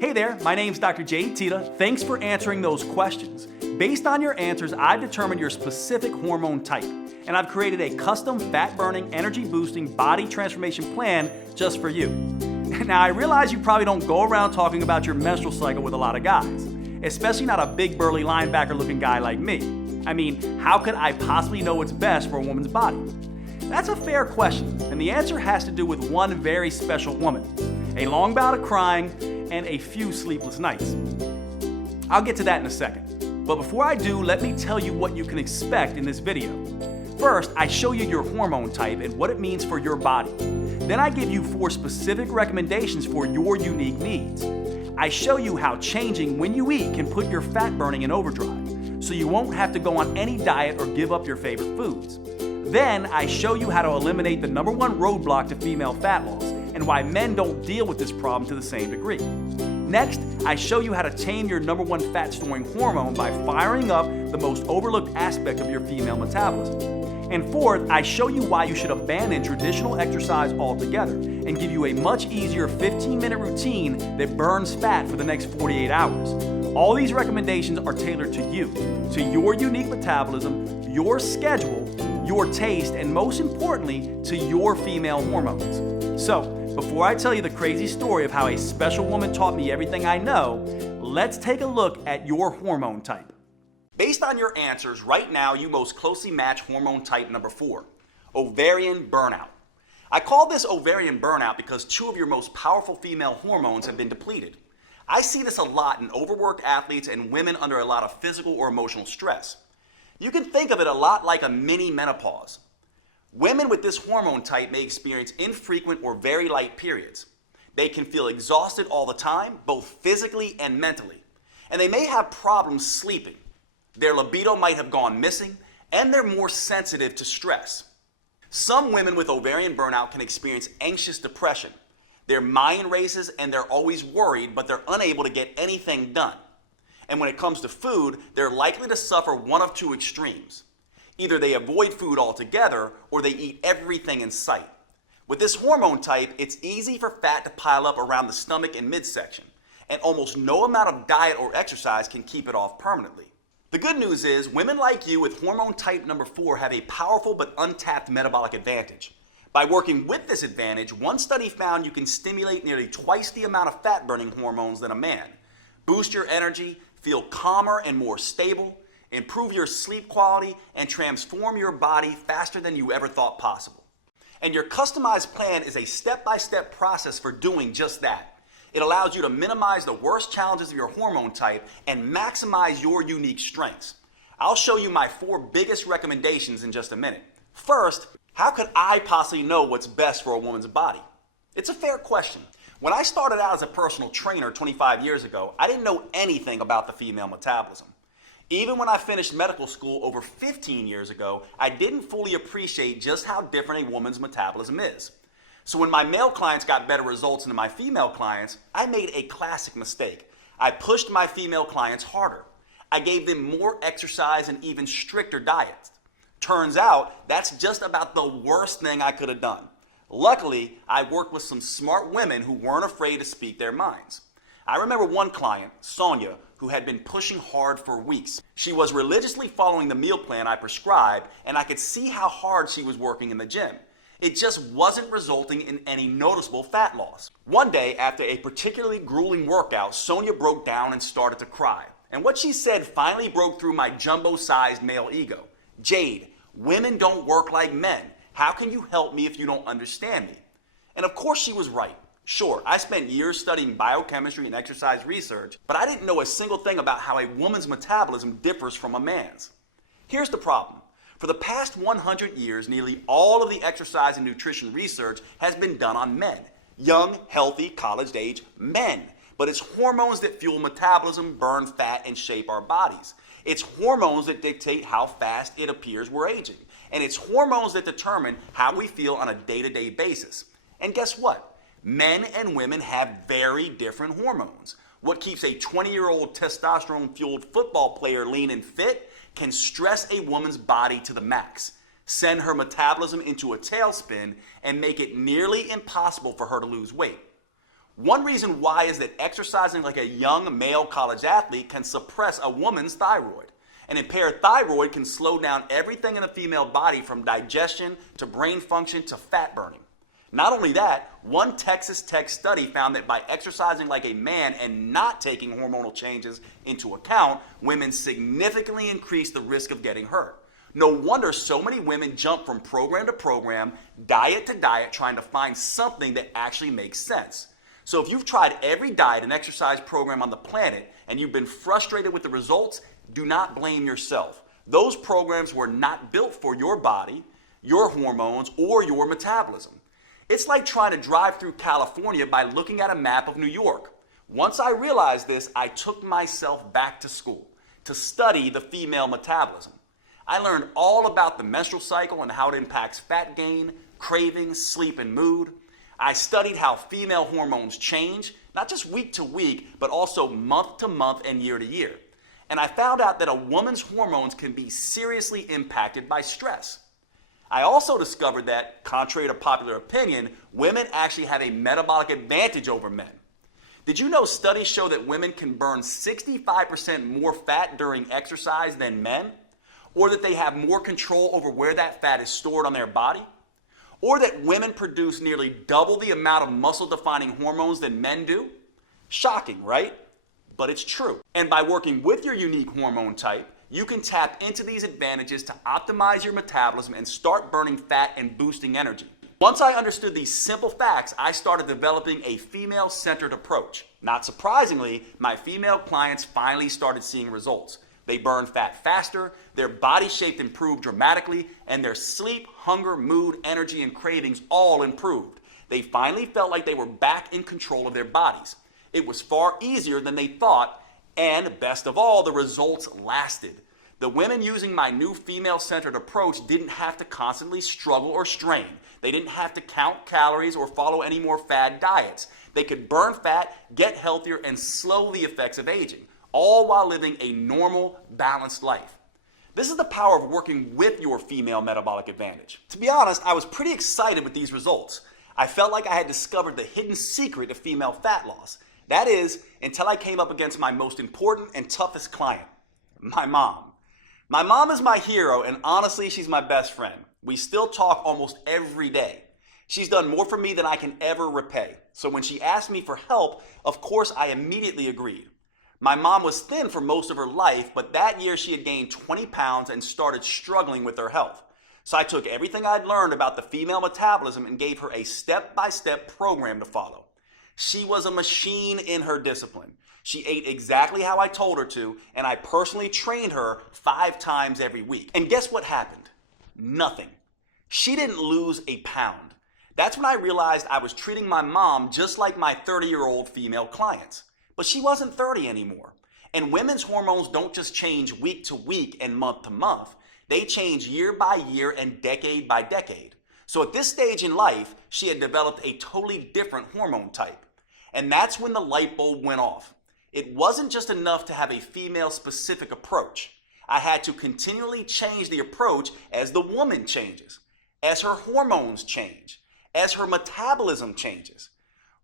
Hey there, my name's Dr. Jay Tita. Thanks for answering those questions. Based on your answers, I've determined your specific hormone type, and I've created a custom fat-burning, energy-boosting body transformation plan just for you. Now, I realize you probably don't go around talking about your menstrual cycle with a lot of guys, especially not a big burly linebacker-looking guy like me. I mean, how could I possibly know what's best for a woman's body? That's a fair question, and the answer has to do with one very special woman, a long bout of crying, and a few sleepless nights. I'll get to that in a second, but before I do, let me tell you what you can expect in this video. First, I show you your hormone type and what it means for your body. Then I give you 4 specific recommendations for your unique needs. I show you how changing when you eat can put your fat burning in overdrive, so you won't have to go on any diet or give up your favorite foods. Then I show you how to eliminate the #1 roadblock to female fat loss and why men don't deal with this problem to the same degree. Next, I show you how to tame your #1 fat storing hormone by firing up the most overlooked aspect of your female metabolism. And fourth, I show you why you should abandon traditional exercise altogether and give you a much easier 15-minute routine that burns fat for the next 48 hours. All these recommendations are tailored to you, to your unique metabolism, your schedule, your taste, and most importantly, to your female hormones. So, before I tell you the crazy story of how a special woman taught me everything I know, let's take a look at your hormone type. Based on your answers, right now you most closely match hormone type number 4, ovarian burnout. I call this ovarian burnout because 2 of your most powerful female hormones have been depleted. I see this a lot in overworked athletes and women under a lot of physical or emotional stress. You can think of it a lot like a mini menopause. Women with this hormone type may experience infrequent or very light periods. They can feel exhausted all the time, both physically and mentally. And they may have problems sleeping. Their libido might have gone missing, and they're more sensitive to stress. Some women with ovarian burnout can experience anxious depression. Their mind races and they're always worried, but they're unable to get anything done. And when it comes to food, they're likely to suffer one of 2 extremes. Either they avoid food altogether or they eat everything in sight. With this hormone type, it's easy for fat to pile up around the stomach and midsection, and almost no amount of diet or exercise can keep it off permanently. The good news is, women like you with hormone type number 4 have a powerful but untapped metabolic advantage. By working with this advantage, one study found you can stimulate nearly twice the amount of fat-burning hormones than a man, boost your energy, feel calmer and more stable, improve your sleep quality, and transform your body faster than you ever thought possible. And your customized plan is a step-by-step process for doing just that. It allows you to minimize the worst challenges of your hormone type and maximize your unique strengths. I'll show you my 4 biggest recommendations in just a minute. First, how could I possibly know what's best for a woman's body? It's a fair question. When I started out as a personal trainer 25 years ago, I didn't know anything about the female metabolism. Even when I finished medical school over 15 years ago, I didn't fully appreciate just how different a woman's metabolism is. So when my male clients got better results than my female clients, I made a classic mistake. I pushed my female clients harder. I gave them more exercise and even stricter diets. Turns out, that's just about the worst thing I could have done. Luckily, I worked with some smart women who weren't afraid to speak their minds. I remember one client, Sonia, who had been pushing hard for weeks. She was religiously following the meal plan I prescribed, and I could see how hard she was working in the gym. It just wasn't resulting in any noticeable fat loss. One day, after a particularly grueling workout, Sonia broke down and started to cry. And what she said finally broke through my jumbo-sized male ego. "Jade, women don't work like men. How can you help me if you don't understand me?" And of course she was right. Sure, I spent years studying biochemistry and exercise research, but I didn't know a single thing about how a woman's metabolism differs from a man's. Here's the problem. For the past 100 years, nearly all of the exercise and nutrition research has been done on men. Young, healthy, college-age men. But it's hormones that fuel metabolism, burn fat, and shape our bodies. It's hormones that dictate how fast it appears we're aging. And it's hormones that determine how we feel on a day-to-day basis. And guess what? Men and women have very different hormones. What keeps a 20-year-old testosterone-fueled football player lean and fit can stress a woman's body to the max, send her metabolism into a tailspin, and make it nearly impossible for her to lose weight. One reason why is that exercising like a young male college athlete can suppress a woman's thyroid. An impaired thyroid can slow down everything in the female body from digestion to brain function to fat burning. Not only that, one Texas Tech study found that by exercising like a man and not taking hormonal changes into account, women significantly increase the risk of getting hurt. No wonder so many women jump from program to program, diet to diet, trying to find something that actually makes sense. So if you've tried every diet and exercise program on the planet and you've been frustrated with the results, do not blame yourself. Those programs were not built for your body, your hormones, or your metabolism. It's like trying to drive through California by looking at a map of New York. Once I realized this, I took myself back to school to study the female metabolism. I learned all about the menstrual cycle and how it impacts fat gain, cravings, sleep, and mood. I studied how female hormones change, not just week to week, but also month to month and year to year. And I found out that a woman's hormones can be seriously impacted by stress. I also discovered that, contrary to popular opinion, women actually have a metabolic advantage over men. Did you know studies show that women can burn 65% more fat during exercise than men? Or that they have more control over where that fat is stored on their body? Or that women produce nearly double the amount of muscle-defining hormones than men do? Shocking, right? But it's true. And by working with your unique hormone type, you can tap into these advantages to optimize your metabolism and start burning fat and boosting energy. Once I understood these simple facts, I started developing a female-centered approach. Not surprisingly, my female clients finally started seeing results. They burned fat faster, their body shape improved dramatically, and their sleep, hunger, mood, energy, and cravings all improved. They finally felt like they were back in control of their bodies. It was far easier than they thought, and best of all, the results lasted. The women using my new female-centered approach didn't have to constantly struggle or strain. They didn't have to count calories or follow any more fad diets. They could burn fat, get healthier, and slow the effects of aging, all while living a normal, balanced life. This is the power of working with your female metabolic advantage. To be honest, I was pretty excited with these results. I felt like I had discovered the hidden secret of female fat loss. That is, until I came up against my most important and toughest client, my mom. My mom is my hero, and honestly, she's my best friend. We still talk almost every day. She's done more for me than I can ever repay. So when she asked me for help, of course, I immediately agreed. My mom was thin for most of her life, but that year she had gained 20 pounds and started struggling with her health. So I took everything I'd learned about the female metabolism and gave her a step-by-step program to follow. She was a machine in her discipline. She ate exactly how I told her to, and I personally trained her 5 times every week. And guess what happened? Nothing. She didn't lose a pound. That's when I realized I was treating my mom just like my 30-year-old female clients. But she wasn't 30 anymore. And women's hormones don't just change week to week and month to month. They change year by year and decade by decade. So at this stage in life, she had developed a totally different hormone type. And that's when the light bulb went off. It wasn't just enough to have a female-specific approach. I had to continually change the approach as the woman changes, as her hormones change, as her metabolism changes.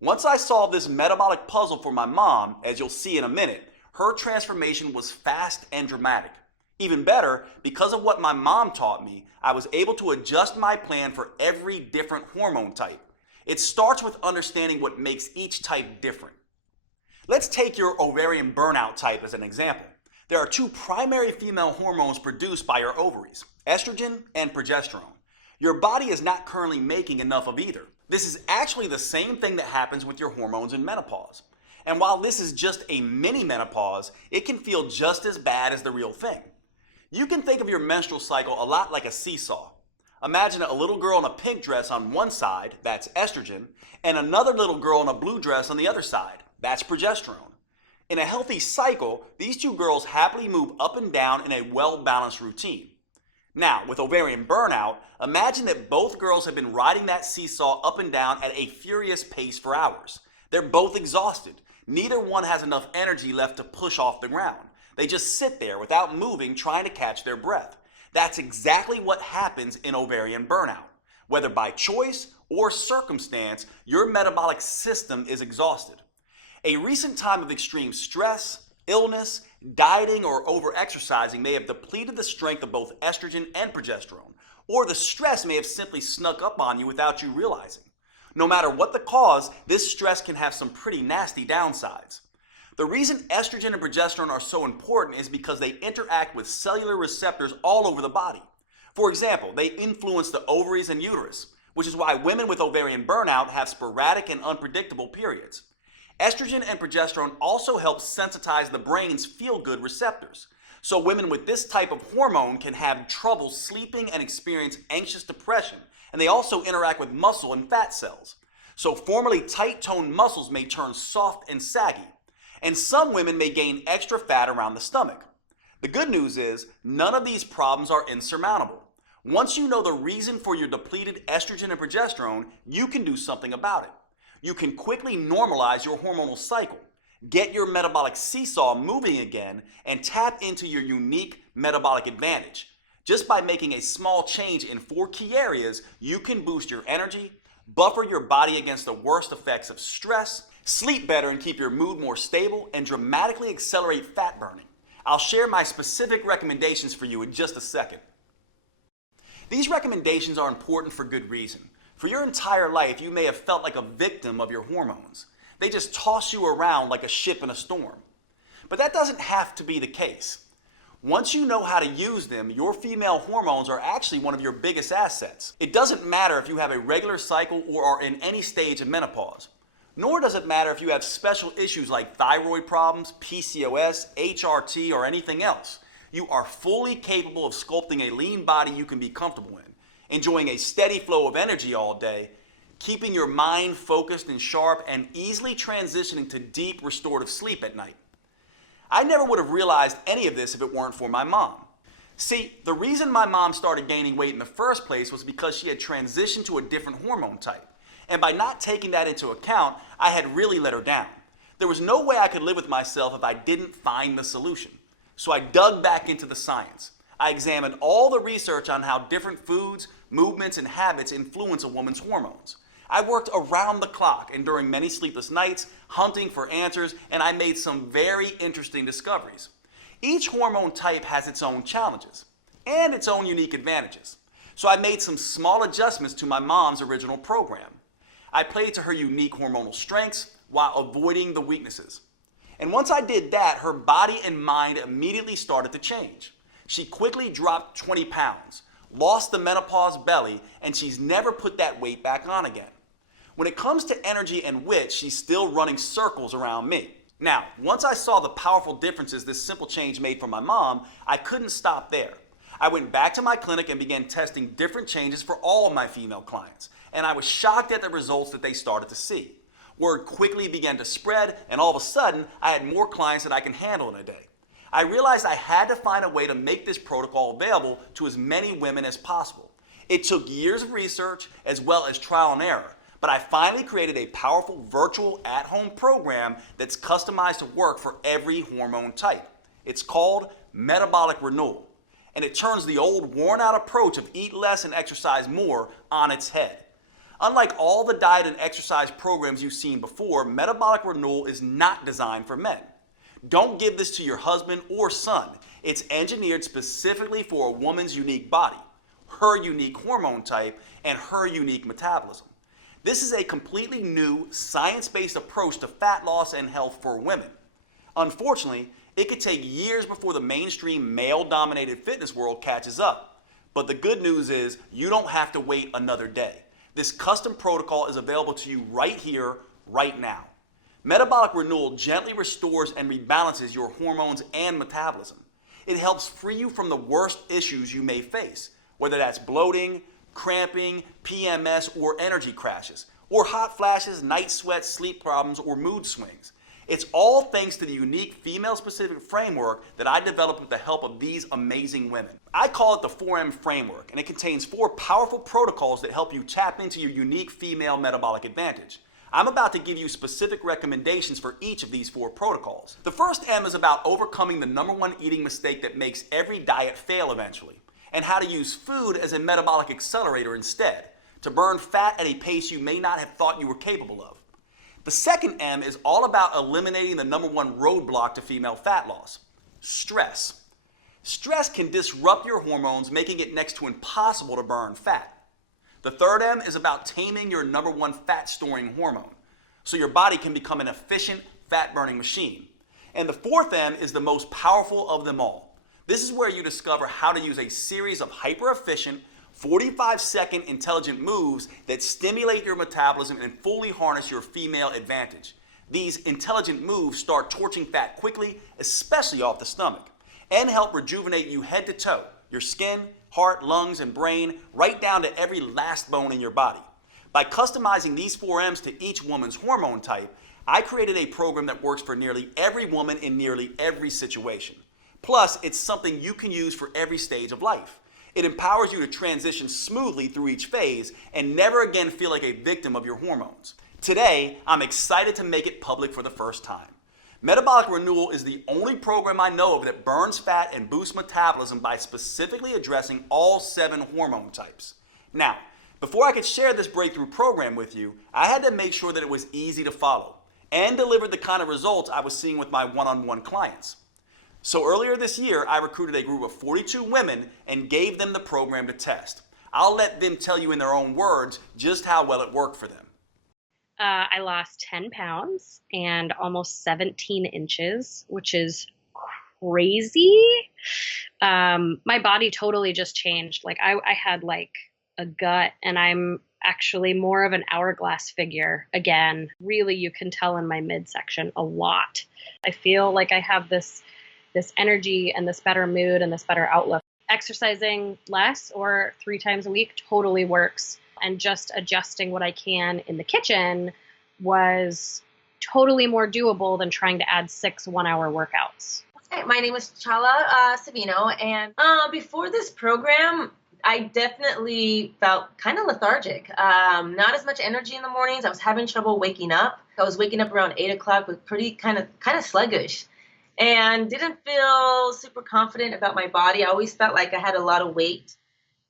Once I solved this metabolic puzzle for my mom, as you'll see in a minute, her transformation was fast and dramatic. Even better, because of what my mom taught me, I was able to adjust my plan for every different hormone type. It starts with understanding what makes each type different. Let's take your ovarian burnout type as an example. There are 2 primary female hormones produced by your ovaries, estrogen and progesterone. Your body is not currently making enough of either. This is actually the same thing that happens with your hormones in menopause. And while this is just a mini menopause, it can feel just as bad as the real thing. You can think of your menstrual cycle a lot like a seesaw. Imagine a little girl in a pink dress on one side, that's estrogen, and another little girl in a blue dress on the other side, that's progesterone. In a healthy cycle, these 2 girls happily move up and down in a well-balanced routine. Now, with ovarian burnout, imagine that both girls have been riding that seesaw up and down at a furious pace for hours. They're both exhausted. Neither one has enough energy left to push off the ground. They just sit there without moving, trying to catch their breath. That's exactly what happens in ovarian burnout. Whether by choice or circumstance, your metabolic system is exhausted. A recent time of extreme stress, illness, dieting, or overexercising may have depleted the strength of both estrogen and progesterone, or the stress may have simply snuck up on you without you realizing. No matter what the cause, this stress can have some pretty nasty downsides. The reason estrogen and progesterone are so important is because they interact with cellular receptors all over the body. For example, they influence the ovaries and uterus, which is why women with ovarian burnout have sporadic and unpredictable periods. Estrogen and progesterone also help sensitize the brain's feel-good receptors. So women with this type of hormone can have trouble sleeping and experience anxious depression, and they also interact with muscle and fat cells. So formerly tight-toned muscles may turn soft and saggy, and some women may gain extra fat around the stomach. The good news is, none of these problems are insurmountable. Once you know the reason for your depleted estrogen and progesterone, you can do something about it. You can quickly normalize your hormonal cycle, get your metabolic seesaw moving again, and tap into your unique metabolic advantage. Just by making a small change in 4 key areas, you can boost your energy, buffer your body against the worst effects of stress, sleep better and keep your mood more stable, and dramatically accelerate fat burning. I'll share my specific recommendations for you in just a second. These recommendations are important for good reason. For your entire life, you may have felt like a victim of your hormones. They just toss you around like a ship in a storm. But that doesn't have to be the case. Once you know how to use them, your female hormones are actually one of your biggest assets. It doesn't matter if you have a regular cycle or are in any stage of menopause. Nor does it matter if you have special issues like thyroid problems, PCOS, HRT, or anything else. You are fully capable of sculpting a lean body you can be comfortable in, enjoying a steady flow of energy all day, keeping your mind focused and sharp, and easily transitioning to deep restorative sleep at night. I never would have realized any of this if it weren't for my mom. See, the reason my mom started gaining weight in the first place was because she had transitioned to a different hormone type. And by not taking that into account, I had really let her down. There was no way I could live with myself if I didn't find the solution. So I dug back into the science. I examined all the research on how different foods, movements, and habits influence a woman's hormones. I worked around the clock and during many sleepless nights, hunting for answers, and I made some very interesting discoveries. Each hormone type has its own challenges and its own unique advantages. So I made some small adjustments to my mom's original program. I played to her unique hormonal strengths while avoiding the weaknesses. And once I did that, her body and mind immediately started to change. She quickly dropped 20 pounds, lost the menopause belly, and she's never put that weight back on again. When it comes to energy and wit, she's still running circles around me. Now, once I saw the powerful differences this simple change made for my mom, I couldn't stop there. I went back to my clinic and began testing different changes for all of my female clients, and I was shocked at the results that they started to see. Word quickly began to spread, and all of a sudden, I had more clients than I can handle in a day. I realized I had to find a way to make this protocol available to as many women as possible. It took years of research as well as trial and error, but I finally created a powerful virtual at-home program that's customized to work for every hormone type. It's called Metabolic Renewal, and it turns the old worn-out approach of eat less and exercise more on its head. Unlike all the diet and exercise programs you've seen before, Metabolic Renewal is not designed for men. Don't give this to your husband or son. It's engineered specifically for a woman's unique body, her unique hormone type, and her unique metabolism. This is a completely new, science-based approach to fat loss and health for women. Unfortunately, it could take years before the mainstream male-dominated fitness world catches up. But the good news is you don't have to wait another day. This custom protocol is available to you right here, right now. Metabolic Renewal gently restores and rebalances your hormones and metabolism. It helps free you from the worst issues you may face, whether that's bloating, cramping, PMS, or energy crashes, or hot flashes, night sweats, sleep problems, or mood swings. It's all thanks to the unique female-specific framework that I developed with the help of these amazing women. I call it the 4M framework, and it contains 4 powerful protocols that help you tap into your unique female metabolic advantage. I'm about to give you specific recommendations for each of these 4 protocols. The first M is about overcoming the #1 eating mistake that makes every diet fail eventually, and how to use food as a metabolic accelerator instead, to burn fat at a pace you may not have thought you were capable of. The second M is all about eliminating the number one roadblock to female fat loss: stress. Stress can disrupt your hormones, making it next to impossible to burn fat. The third M is about taming your number one fat storing hormone, so your body can become an efficient fat burning machine. And the fourth M is the most powerful of them all. This is where you discover how to use a series of hyper-efficient, 45-second intelligent moves that stimulate your metabolism and fully harness your female advantage. These intelligent moves start torching fat quickly, especially off the stomach, and help rejuvenate you head to toe, your skin, heart, lungs, and brain, right down to every last bone in your body. By customizing these 4 M's to each woman's hormone type, I created a program that works for nearly every woman in nearly every situation. Plus, it's something you can use for every stage of life. It empowers you to transition smoothly through each phase and never again feel like a victim of your hormones. Today, I'm excited to make it public for the first time. Metabolic Renewal is the only program I know of that burns fat and boosts metabolism by specifically addressing all 7 hormone types. Now, before I could share this breakthrough program with you, I had to make sure that it was easy to follow and delivered the kind of results I was seeing with my one-on-one clients. So earlier this year, I recruited a group of 42 women and gave them the program to test. I'll let them tell you in their own words just how well it worked for them. I lost 10 pounds and almost 17 inches, which is crazy. My body totally just changed. Like I had like a gut, and I'm actually more of an hourglass figure again. Really, you can tell in my midsection a lot. I feel like I have this energy and this better mood and this better outlook. Exercising less or 3 times a week totally works. And just adjusting what I can in the kitchen was totally more doable than trying to add 6 one-hour workouts. Hi, my name is Chala Savino, and before this program, I definitely felt kind of lethargic. Not as much energy in the mornings. I was having trouble waking up. I was waking up around 8 o'clock with pretty kind of sluggish, and didn't feel super confident about my body. I always felt like I had a lot of weight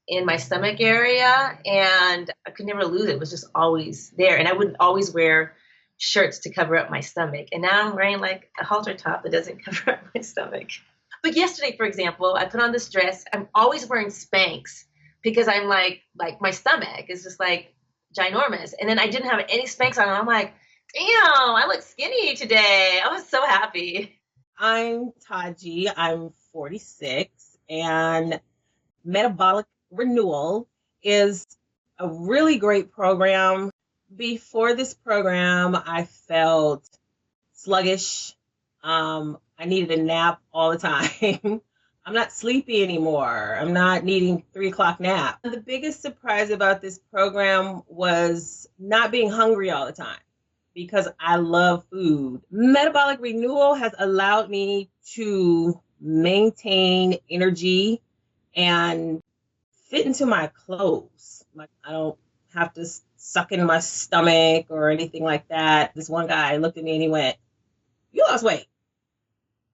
in my stomach area, and I could never lose it. It was just always there. And I would always wear shirts to cover up my stomach. And now I'm wearing like a halter top that doesn't cover up my stomach. But yesterday, for example, I put on this dress. I'm always wearing Spanx because I'm like my stomach is just like ginormous. And then I didn't have any Spanx on. And I'm like, damn, I look skinny today. I was so happy. I'm Taji. I'm 46, and Metabolic Renewal is a really great program. Before this program, I felt sluggish. I needed a nap all the time. I'm not sleepy anymore. I'm not needing 3 o'clock nap. The biggest surprise about this program was not being hungry all the time, because I love food. Metabolic Renewal has allowed me to maintain energy and fit into my clothes. Like I don't have to suck in my stomach or anything like that. This one guy looked at me and he went, "You lost weight."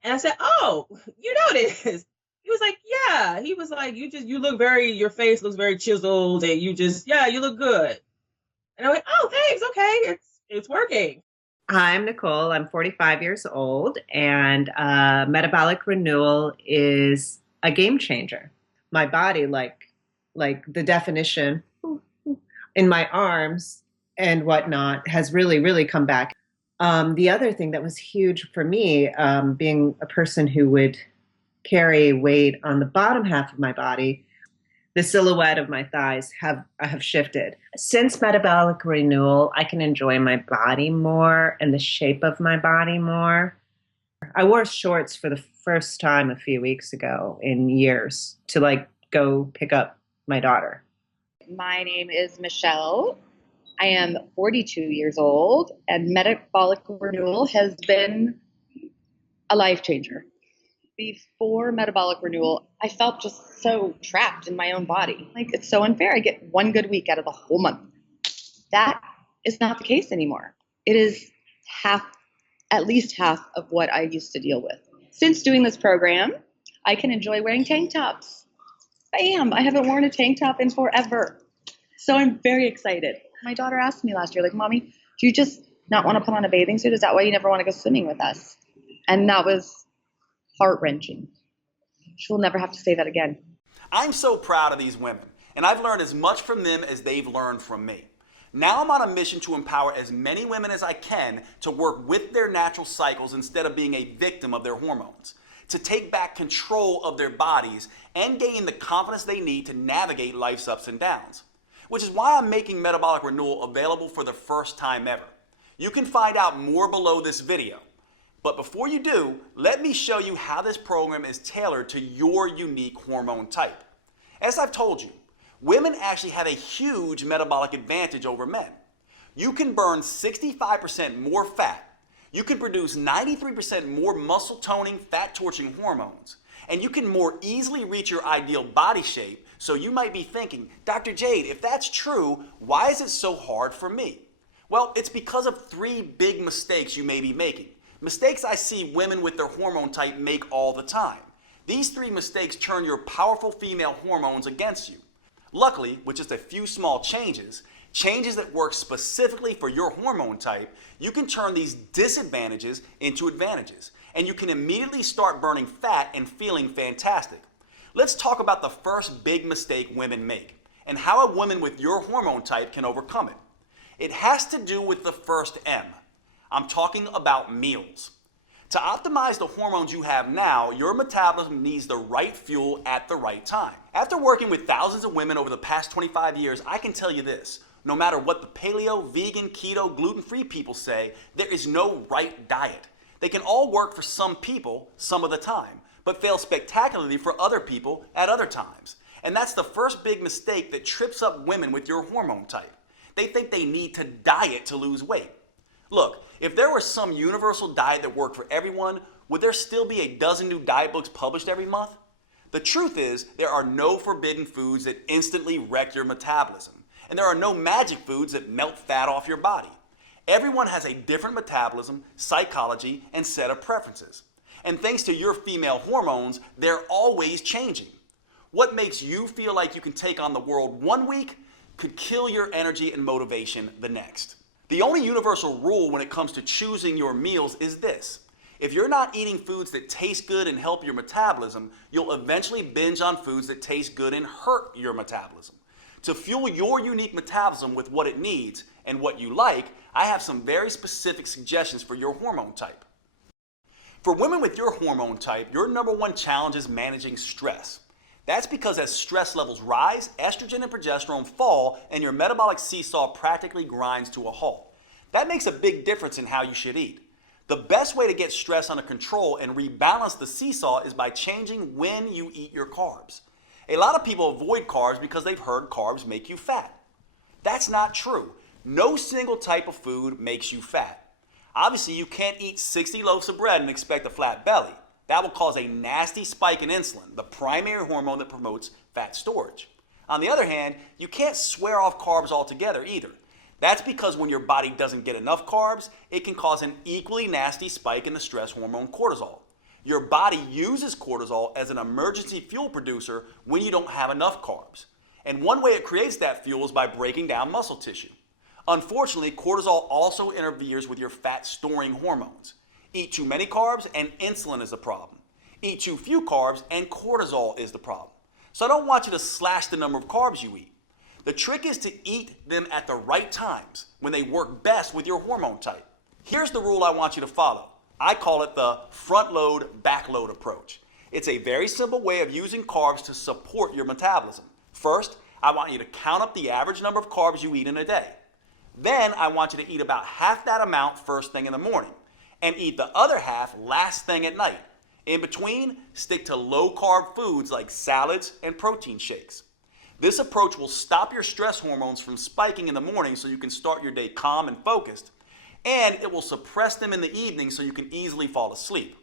And I said, "Oh, you noticed?" He was like, "Yeah." He was like, you look your face looks very chiseled, and you look good." And I went, "Oh, thanks. Okay. It's working." Hi, I'm Nicole. I'm 45 years old, and Metabolic Renewal is a game changer. My body, like the definition in my arms and whatnot, has really, really come back. The other thing that was huge for me, being a person who would carry weight on the bottom half of my body, the silhouette of my thighs have shifted. Since Metabolic Renewal, I can enjoy my body more and the shape of my body more. I wore shorts for the first time a few weeks ago in years to go pick up my daughter. My name is Michelle. I am 42 years old, and Metabolic Renewal has been a life changer. Before Metabolic Renewal, I felt just so trapped in my own body. Like, it's so unfair. I get one good week out of the whole month. That is not the case anymore. It is at least half of what I used to deal with. Since doing this program, I can enjoy wearing tank tops. Bam! I haven't worn a tank top in forever. So I'm very excited. My daughter asked me last year, like, Mommy, do you just not want to put on a bathing suit? Is that why you never want to go swimming with us? And that was heart-wrenching. She'll never have to say that again. I'm so proud of these women, and I've learned as much from them as they've learned from me. Now I'm on a mission to empower as many women as I can to work with their natural cycles instead of being a victim of their hormones, to take back control of their bodies and gain the confidence they need to navigate life's ups and downs. Which is why I'm making Metabolic Renewal available for the first time ever. You can find out more below this video. But before you do, let me show you how this program is tailored to your unique hormone type. As I've told you, women actually have a huge metabolic advantage over men. You can burn 65% more fat. You can produce 93% more muscle toning, fat torching hormones. And you can more easily reach your ideal body shape. So you might be thinking, Dr. Jade, if that's true, why is it so hard for me? Well, it's because of 3 big mistakes you may be making. Mistakes I see women with their hormone type make all the time. These 3 mistakes turn your powerful female hormones against you. Luckily, with just a few small changes that work specifically for your hormone type, you can turn these disadvantages into advantages. And you can immediately start burning fat and feeling fantastic. Let's talk about the first big mistake women make and how a woman with your hormone type can overcome it. It has to do with the first M. I'm talking about meals. To optimize the hormones you have now, your metabolism needs the right fuel at the right time. After working with thousands of women over the past 25 years, I can tell you this. No matter what the paleo, vegan, keto, gluten-free people say, there is no right diet. They can all work for some people some of the time, but fail spectacularly for other people at other times. And that's the first big mistake that trips up women with your hormone type. They think they need to diet to lose weight. Look, if there was some universal diet that worked for everyone, would there still be a dozen new diet books published every month? The truth is, there are no forbidden foods that instantly wreck your metabolism, and there are no magic foods that melt fat off your body. Everyone has a different metabolism, psychology, and set of preferences. And thanks to your female hormones, they're always changing. What makes you feel like you can take on the world one week could kill your energy and motivation the next. The only universal rule when it comes to choosing your meals is this. If you're not eating foods that taste good and help your metabolism, you'll eventually binge on foods that taste good and hurt your metabolism. To fuel your unique metabolism with what it needs and what you like, I have some very specific suggestions for your hormone type. For women with your hormone type, your number one challenge is managing stress. That's because as stress levels rise, estrogen and progesterone fall, and your metabolic seesaw practically grinds to a halt. That makes a big difference in how you should eat. The best way to get stress under control and rebalance the seesaw is by changing when you eat your carbs. A lot of people avoid carbs because they've heard carbs make you fat. That's not true. No single type of food makes you fat. Obviously, you can't eat 60 loaves of bread and expect a flat belly. That will cause a nasty spike in insulin, the primary hormone that promotes fat storage. On the other hand, you can't swear off carbs altogether either. That's because when your body doesn't get enough carbs, it can cause an equally nasty spike in the stress hormone cortisol. Your body uses cortisol as an emergency fuel producer when you don't have enough carbs. And one way it creates that fuel is by breaking down muscle tissue. Unfortunately, cortisol also interferes with your fat storing hormones. Eat too many carbs and insulin is the problem. Eat too few carbs and cortisol is the problem. So I don't want you to slash the number of carbs you eat. The trick is to eat them at the right times when they work best with your hormone type. Here's the rule I want you to follow. I call it the front load, back load approach. It's a very simple way of using carbs to support your metabolism. First, I want you to count up the average number of carbs you eat in a day. Then I want you to eat about half that amount first thing in the morning and eat the other half last thing at night. In between, stick to low-carb foods like salads and protein shakes. This approach will stop your stress hormones from spiking in the morning so you can start your day calm and focused, and it will suppress them in the evening so you can easily fall asleep.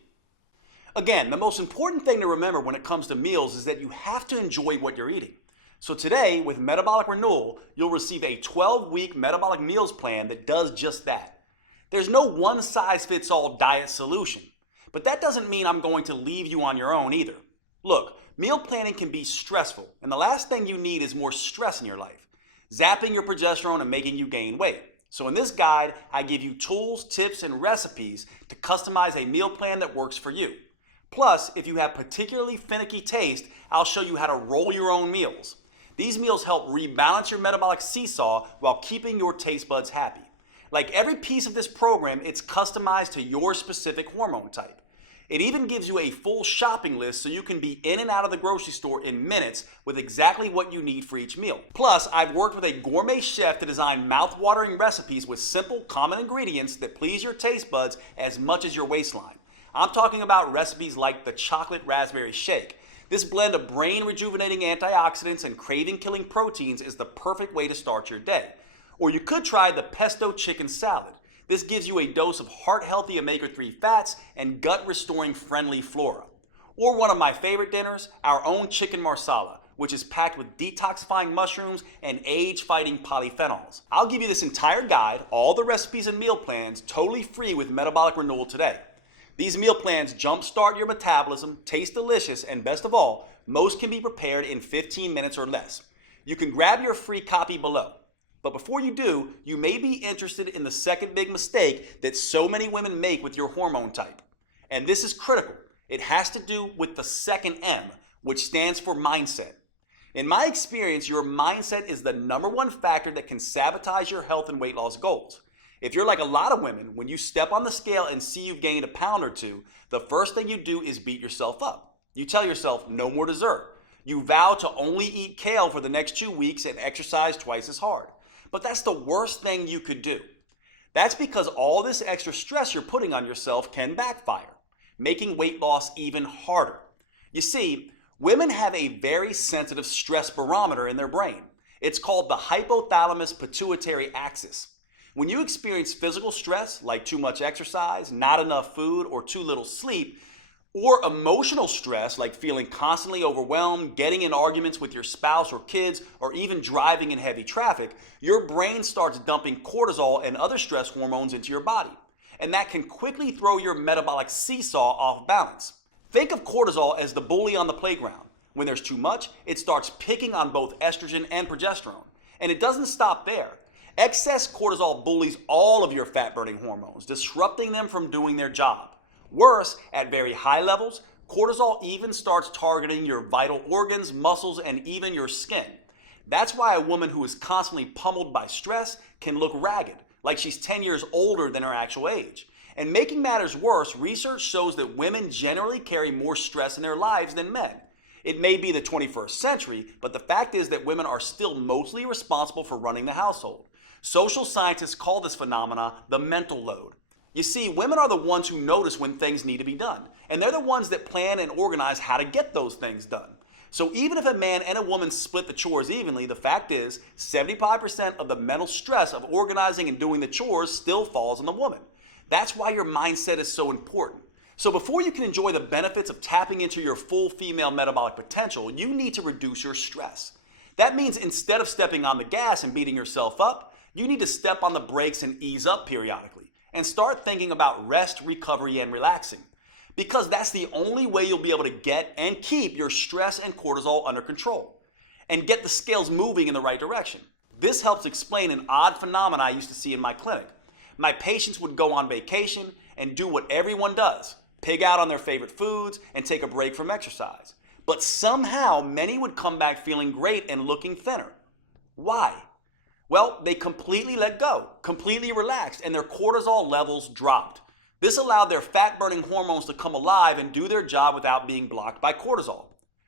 Again, the most important thing to remember when it comes to meals is that you have to enjoy what you're eating. So today, with Metabolic Renewal, you'll receive a 12-week metabolic meals plan that does just that. There's no one-size-fits-all diet solution, but that doesn't mean I'm going to leave you on your own either. Look, meal planning can be stressful, and the last thing you need is more stress in your life. zapping your progesterone and making you gain weight. So in this guide, I give you tools, tips, and recipes to customize a meal plan that works for you. Plus, if you have particularly finicky taste, I'll show you how to roll your own meals. These meals help rebalance your metabolic seesaw while keeping your taste buds happy. Like every piece of this program, it's customized to your specific hormone type. It even gives you a full shopping list so you can be in and out of the grocery store in minutes with exactly what you need for each meal. Plus, I've worked with a gourmet chef to design mouth-watering recipes with simple, common ingredients that please your taste buds as much as your waistline. I'm talking about recipes like the chocolate raspberry shake. This blend of brain-rejuvenating antioxidants and craving-killing proteins is the perfect way to start your day. Or you could try the pesto chicken salad. This gives you a dose of heart-healthy omega-3 fats and gut-restoring friendly flora. Or one of my favorite dinners, our own chicken marsala, which is packed with detoxifying mushrooms and age-fighting polyphenols. I'll give you this entire guide, all the recipes and meal plans, totally free with Metabolic Renewal today. These meal plans jumpstart your metabolism, taste delicious, and best of all, most can be prepared in 15 minutes or less. You can grab your free copy below. But before you do, you may be interested in the second big mistake that so many women make with your hormone type. And this is critical. It has to do with the second M, which stands for mindset. In my experience, your mindset is the number one factor that can sabotage your health and weight loss goals. If you're like a lot of women, when you step on the scale and see you've gained a pound or two, the first thing you do is beat yourself up. You tell yourself, no more dessert. You vow to only eat kale for the next 2 weeks and exercise twice as hard. But that's the worst thing you could do. That's because all this extra stress you're putting on yourself can backfire, making weight loss even harder. You see, women have a very sensitive stress barometer in their brain. It's called the hypothalamus pituitary axis. When you experience physical stress, like too much exercise, not enough food, or too little sleep, or emotional stress, like feeling constantly overwhelmed, getting in arguments with your spouse or kids, or even driving in heavy traffic, your brain starts dumping cortisol and other stress hormones into your body. And that can quickly throw your metabolic seesaw off balance. Think of cortisol as the bully on the playground. When there's too much, it starts picking on both estrogen and progesterone. And it doesn't stop there. Excess cortisol bullies all of your fat-burning hormones, disrupting them from doing their job. Worse, at very high levels, cortisol even starts targeting your vital organs, muscles, and even your skin. That's why a woman who is constantly pummeled by stress can look ragged, like she's 10 years older than her actual age. And making matters worse, research shows that women generally carry more stress in their lives than men. It may be the 21st century, but the fact is that women are still mostly responsible for running the household. Social scientists call this phenomena the mental load. You see, women are the ones who notice when things need to be done, and they're the ones that plan and organize how to get those things done. So even if a man and a woman split the chores evenly, the fact is 75% of the mental stress of organizing and doing the chores still falls on the woman. That's why your mindset is so important. So before you can enjoy the benefits of tapping into your full female metabolic potential, you need to reduce your stress. That means instead of stepping on the gas and beating yourself up, you need to step on the brakes and ease up periodically. And start thinking about rest, recovery, and relaxing. Because that's the only way you'll be able to get and keep your stress and cortisol under control. And get the scales moving in the right direction. This helps explain an odd phenomenon I used to see in my clinic. My patients would go on vacation and do what everyone does. Pig out on their favorite foods and take a break from exercise. But somehow, many would come back feeling great and looking thinner. Why? Well, they completely let go, completely relaxed, and their cortisol levels dropped. This allowed their fat-burning hormones to come alive and do their job without being blocked by cortisol.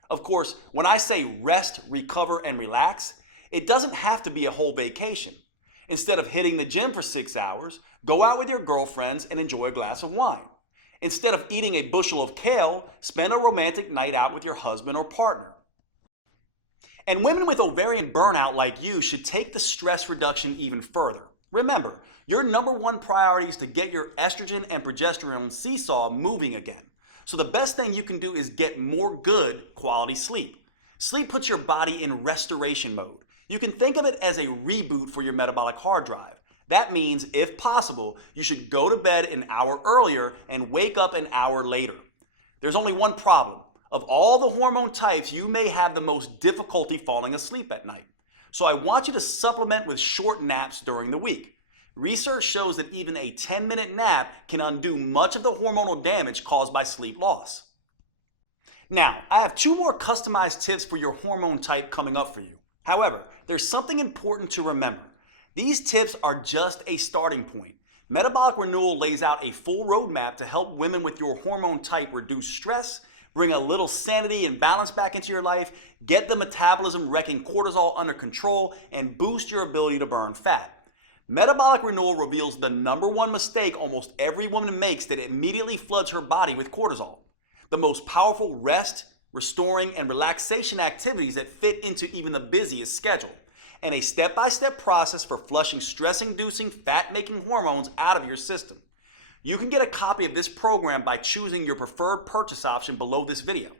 Of course, when I say rest, recover, and relax, it doesn't have to be a whole vacation. Instead of hitting the gym for 6 hours, go out with your girlfriends and enjoy a glass of wine. Instead of eating a bushel of kale, spend a romantic night out with your husband or partner. And women with ovarian burnout like you should take the stress reduction even further. Remember, your number one priority is to get your estrogen and progesterone seesaw moving again. So the best thing you can do is get more good quality sleep. Sleep puts your body in restoration mode. You can think of it as a reboot for your metabolic hard drive. That means, if possible, you should go to bed an hour earlier and wake up an hour later. There's only one problem. Of all the hormone types, you may have the most difficulty falling asleep at night. So I want you to supplement with short naps during the week. Research shows that even a 10-minute nap can undo much of the hormonal damage caused by sleep loss. Now, I have 2 more customized tips for your hormone type coming up for you. However, there's something important to remember. These tips are just a starting point. Metabolic Renewal lays out a full roadmap to help women with your hormone type reduce stress, bring a little sanity and balance back into your life, get the metabolism wrecking cortisol under control, and boost your ability to burn fat. Metabolic Renewal reveals the #1 mistake almost every woman makes that immediately floods her body with cortisol. The most powerful rest, restoring, and relaxation activities that fit into even the busiest schedule. And a step-by-step process for flushing stress-inducing, fat-making hormones out of your system. You can get a copy of this program by choosing your preferred purchase option below this video.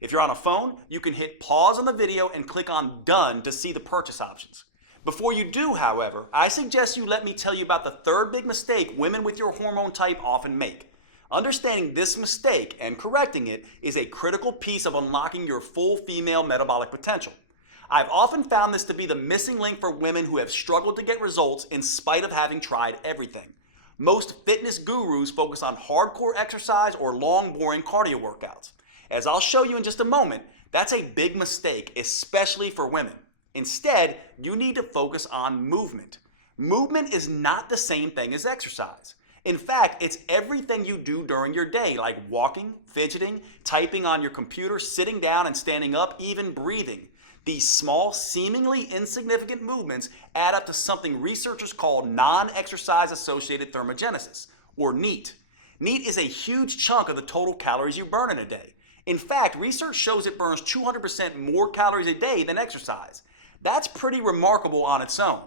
If you're on a phone, you can hit pause on the video and click on Done to see the purchase options. Before you do, however, I suggest you let me tell you about the 3rd big mistake women with your hormone type often make. Understanding this mistake and correcting it is a critical piece of unlocking your full female metabolic potential. I've often found this to be the missing link for women who have struggled to get results in spite of having tried everything. Most fitness gurus focus on hardcore exercise or long, boring cardio workouts. As I'll show you in just a moment, that's a big mistake, especially for women. Instead, you need to focus on movement. Movement is not the same thing as exercise. In fact, it's everything you do during your day, like walking, fidgeting, typing on your computer, sitting down and standing up, even breathing. These small, seemingly insignificant movements add up to something researchers call non-exercise associated thermogenesis, or NEAT. NEAT is a huge chunk of the total calories you burn in a day. In fact, research shows it burns 200% more calories a day than exercise. That's pretty remarkable on its own.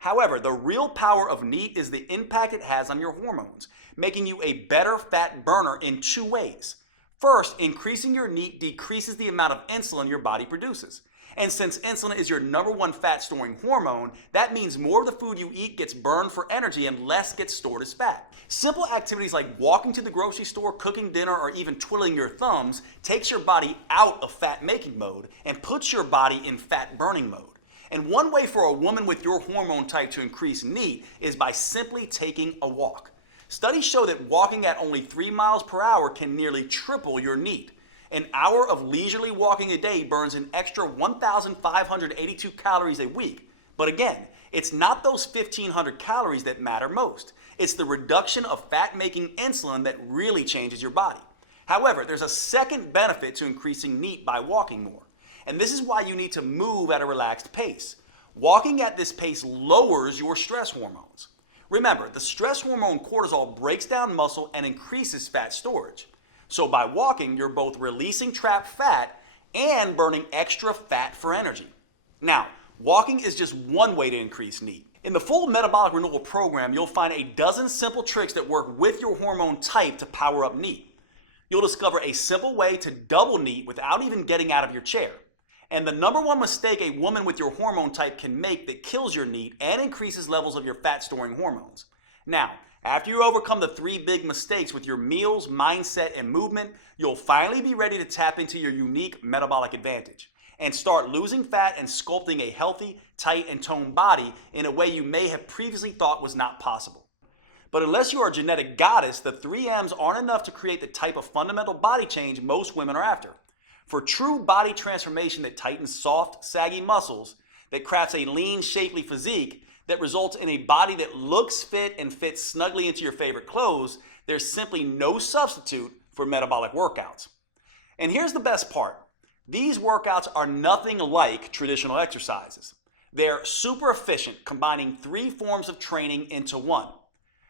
However, the real power of NEAT is the impact it has on your hormones, making you a better fat burner in 2 ways. First, increasing your NEAT decreases the amount of insulin your body produces. And since insulin is your #1 fat-storing hormone, that means more of the food you eat gets burned for energy and less gets stored as fat. Simple activities like walking to the grocery store, cooking dinner, or even twiddling your thumbs takes your body out of fat-making mode and puts your body in fat-burning mode. And one way for a woman with your hormone type to increase NEAT is by simply taking a walk. Studies show that walking at only 3 miles per hour can nearly triple your NEAT. An hour of leisurely walking a day burns an extra 1,582 calories a week. But again, it's not those 1,500 calories that matter most. It's the reduction of fat-making insulin that really changes your body. However, there's a second benefit to increasing NEAT by walking more. And this is why you need to move at a relaxed pace. Walking at this pace lowers your stress hormones. Remember, the stress hormone cortisol breaks down muscle and increases fat storage. So by walking, you're both releasing trapped fat and burning extra fat for energy. Now, walking is just one way to increase NEAT. In the full Metabolic Renewal program, you'll find a dozen simple tricks that work with your hormone type to power up NEAT. You'll discover a simple way to double NEAT without even getting out of your chair. And the #1 mistake a woman with your hormone type can make that kills your NEAT and increases levels of your fat-storing hormones. Now, after you overcome the 3 big mistakes with your meals, mindset, and movement, you'll finally be ready to tap into your unique metabolic advantage and start losing fat and sculpting a healthy, tight, and toned body in a way you may have previously thought was not possible. But unless you are a genetic goddess, the 3 M's aren't enough to create the type of fundamental body change most women are after. For true body transformation that tightens soft, saggy muscles, that crafts a lean, shapely physique, that results in a body that looks fit and fits snugly into your favorite clothes, there's simply no substitute for metabolic workouts. And here's the best part. These workouts are nothing like traditional exercises. They're super efficient, combining 3 forms of training into one.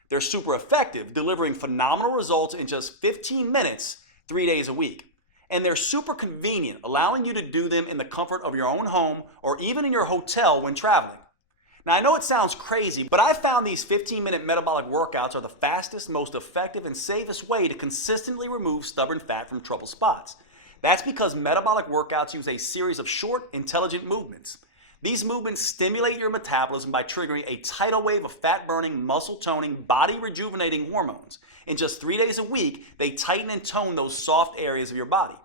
They're super effective, delivering phenomenal results in just 15 minutes, 3 days a week. And they're super convenient, allowing you to do them in the comfort of your own home or even in your hotel when traveling. Now, I know it sounds crazy, but I found these 15-minute metabolic workouts are the fastest, most effective, and safest way to consistently remove stubborn fat from trouble spots. That's because metabolic workouts use a series of short, intelligent movements. These movements stimulate your metabolism by triggering a tidal wave of fat-burning, muscle-toning, body-rejuvenating hormones. In just 3 days a week, they tighten and tone those soft areas of your body.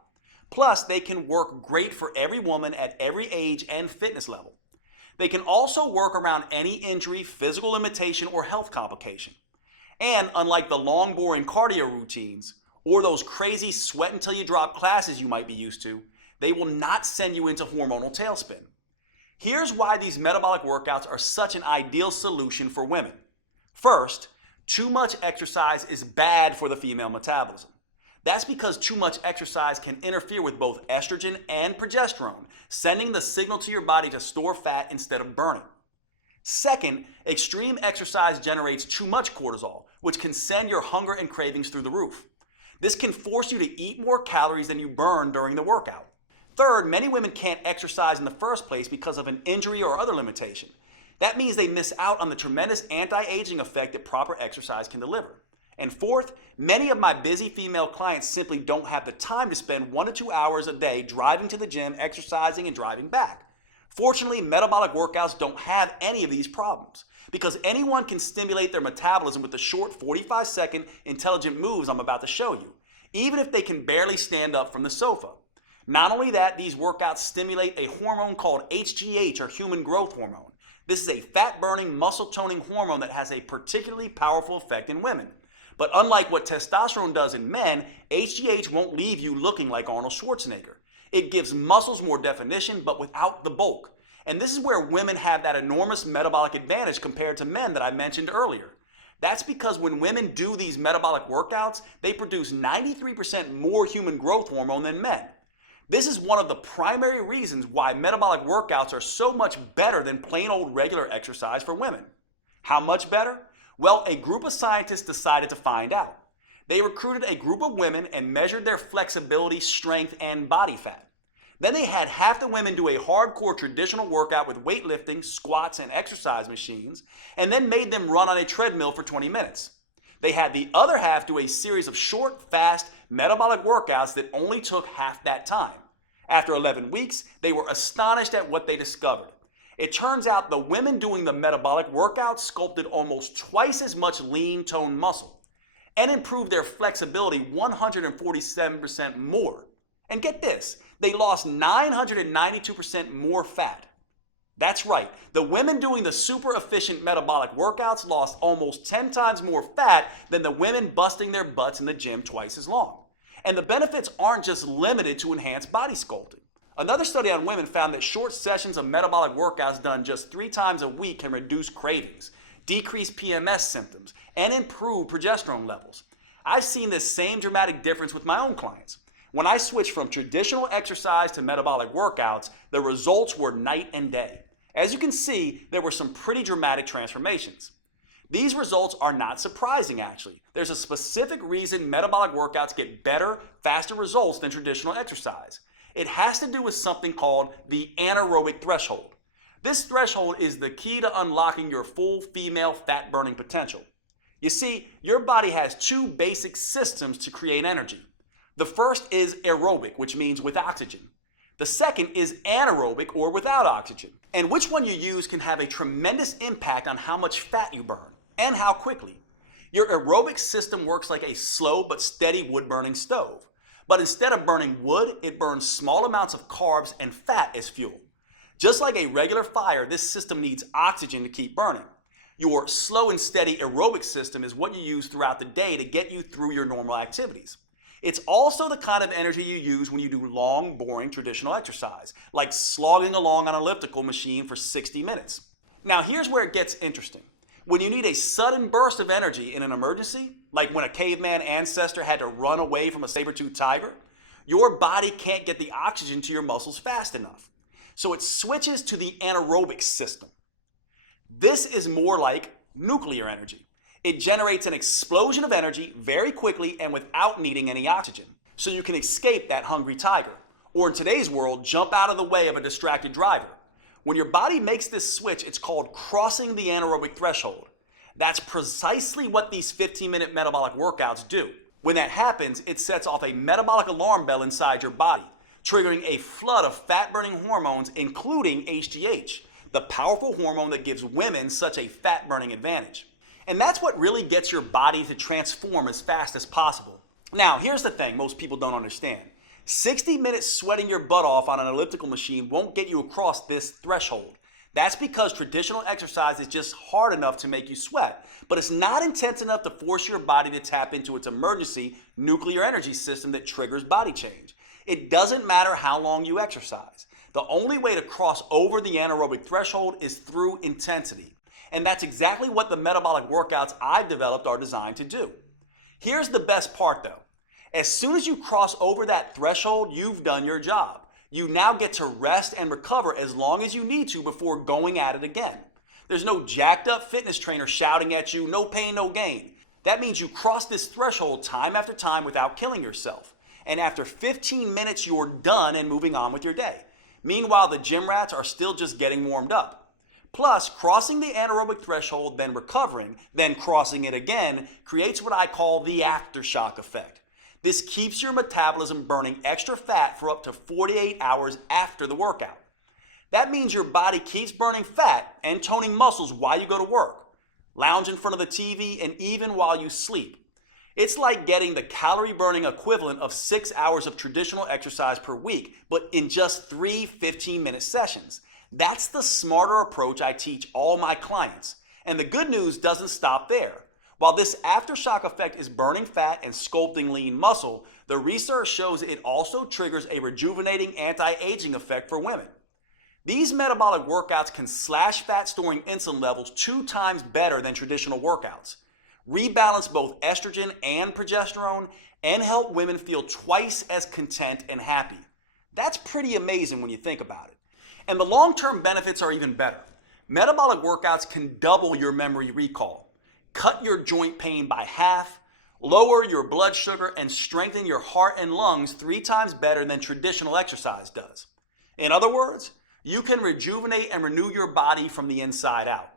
Plus, they can work great for every woman at every age and fitness level. They can also work around any injury, physical limitation, or health complication. And unlike the long, boring cardio routines, or those crazy sweat until you drop classes you might be used to, they will not send you into hormonal tailspin. Here's why these metabolic workouts are such an ideal solution for women. First, too much exercise is bad for the female metabolism. That's because too much exercise can interfere with both estrogen and progesterone, sending the signal to your body to store fat instead of burning. Second, extreme exercise generates too much cortisol, which can send your hunger and cravings through the roof. This can force you to eat more calories than you burn during the workout. Third, many women can't exercise in the first place because of an injury or other limitation. That means they miss out on the tremendous anti-aging effect that proper exercise can deliver. And fourth, many of my busy female clients simply don't have the time to spend 1 to 2 hours a day driving to the gym, exercising, and driving back. Fortunately, metabolic workouts don't have any of these problems because anyone can stimulate their metabolism with the short 45-second intelligent moves I'm about to show you, even if they can barely stand up from the sofa. Not only that, these workouts stimulate a hormone called HGH, or human growth hormone. This is a fat-burning, muscle-toning hormone that has a particularly powerful effect in women. But unlike what testosterone does in men, HGH won't leave you looking like Arnold Schwarzenegger. It gives muscles more definition, but without the bulk. And this is where women have that enormous metabolic advantage compared to men that I mentioned earlier. That's because when women do these metabolic workouts, they produce 93% more human growth hormone than men. This is one of the primary reasons why metabolic workouts are so much better than plain old regular exercise for women. How much better? Well, a group of scientists decided to find out. They recruited a group of women and measured their flexibility, strength, and body fat. Then they had half the women do a hardcore traditional workout with weightlifting, squats, and exercise machines, and then made them run on a treadmill for 20 minutes. They had the other half do a series of short, fast, metabolic workouts that only took half that time. After 11 weeks, they were astonished at what they discovered. It turns out the women doing the metabolic workouts sculpted almost twice as much lean toned muscle and improved their flexibility 147% more. And get this, they lost 992% more fat. That's right, the women doing the super efficient metabolic workouts lost almost 10 times more fat than the women busting their butts in the gym twice as long. And the benefits aren't just limited to enhanced body sculpting. Another study on women found that short sessions of metabolic workouts done just 3 times a week can reduce cravings, decrease PMS symptoms, and improve progesterone levels. I've seen this same dramatic difference with my own clients. When I switched from traditional exercise to metabolic workouts, the results were night and day. As you can see, there were some pretty dramatic transformations. These results are not surprising, actually. There's a specific reason metabolic workouts get better, faster results than traditional exercise. It has to do with something called the anaerobic threshold. This threshold is the key to unlocking your full female fat-burning potential. You see, your body has 2 basic systems to create energy. The first is aerobic, which means with oxygen. The second is anaerobic, or without oxygen. And which one you use can have a tremendous impact on how much fat you burn and how quickly. Your aerobic system works like a slow but steady wood-burning stove. But instead of burning wood, it burns small amounts of carbs and fat as fuel. Just like a regular fire, this system needs oxygen to keep burning. Your slow and steady aerobic system is what you use throughout the day to get you through your normal activities. It's also the kind of energy you use when you do long, boring traditional exercise, like slogging along on an elliptical machine for 60 minutes. Now here's where it gets interesting. When you need a sudden burst of energy in an emergency, like when a caveman ancestor had to run away from a saber-toothed tiger, your body can't get the oxygen to your muscles fast enough. So it switches to the anaerobic system. This is more like nuclear energy. It generates an explosion of energy very quickly and without needing any oxygen. So you can escape that hungry tiger, or in today's world, jump out of the way of a distracted driver. When your body makes this switch, it's called crossing the anaerobic threshold. That's precisely what these 15-minute metabolic workouts do. When that happens, it sets off a metabolic alarm bell inside your body, triggering a flood of fat-burning hormones, including HGH, the powerful hormone that gives women such a fat-burning advantage. And that's what really gets your body to transform as fast as possible. Now, here's the thing most people don't understand. 60 minutes sweating your butt off on an elliptical machine won't get you across this threshold. That's because traditional exercise is just hard enough to make you sweat, but it's not intense enough to force your body to tap into its emergency nuclear energy system that triggers body change. It doesn't matter how long you exercise. The only way to cross over the anaerobic threshold is through intensity. And that's exactly what the metabolic workouts I've developed are designed to do. Here's the best part though. As soon as you cross over that threshold, you've done your job. You now get to rest and recover as long as you need to before going at it again. There's no jacked up fitness trainer shouting at you, no pain, no gain. That means you cross this threshold time after time without killing yourself. And after 15 minutes, you're done and moving on with your day. Meanwhile, the gym rats are still just getting warmed up. Plus, crossing the anaerobic threshold, then recovering, then crossing it again, creates what I call the aftershock effect. This keeps your metabolism burning extra fat for up to 48 hours after the workout. That means your body keeps burning fat and toning muscles while you go to work, lounge in front of the TV, and even while you sleep. It's like getting the calorie burning equivalent of 6 hours of traditional exercise per week, but in just 3 15-minute sessions. That's the smarter approach I teach all my clients. And the good news doesn't stop there. While this aftershock effect is burning fat and sculpting lean muscle, the research shows it also triggers a rejuvenating anti-aging effect for women. These metabolic workouts can slash fat storing insulin levels 2 times better than traditional workouts, rebalance both estrogen and progesterone, and help women feel twice as content and happy. That's pretty amazing when you think about it. And the long-term benefits are even better. Metabolic workouts can double your memory recall, cut your joint pain by half, lower your blood sugar, and strengthen your heart and lungs 3 times better than traditional exercise does. In other words, you can rejuvenate and renew your body from the inside out.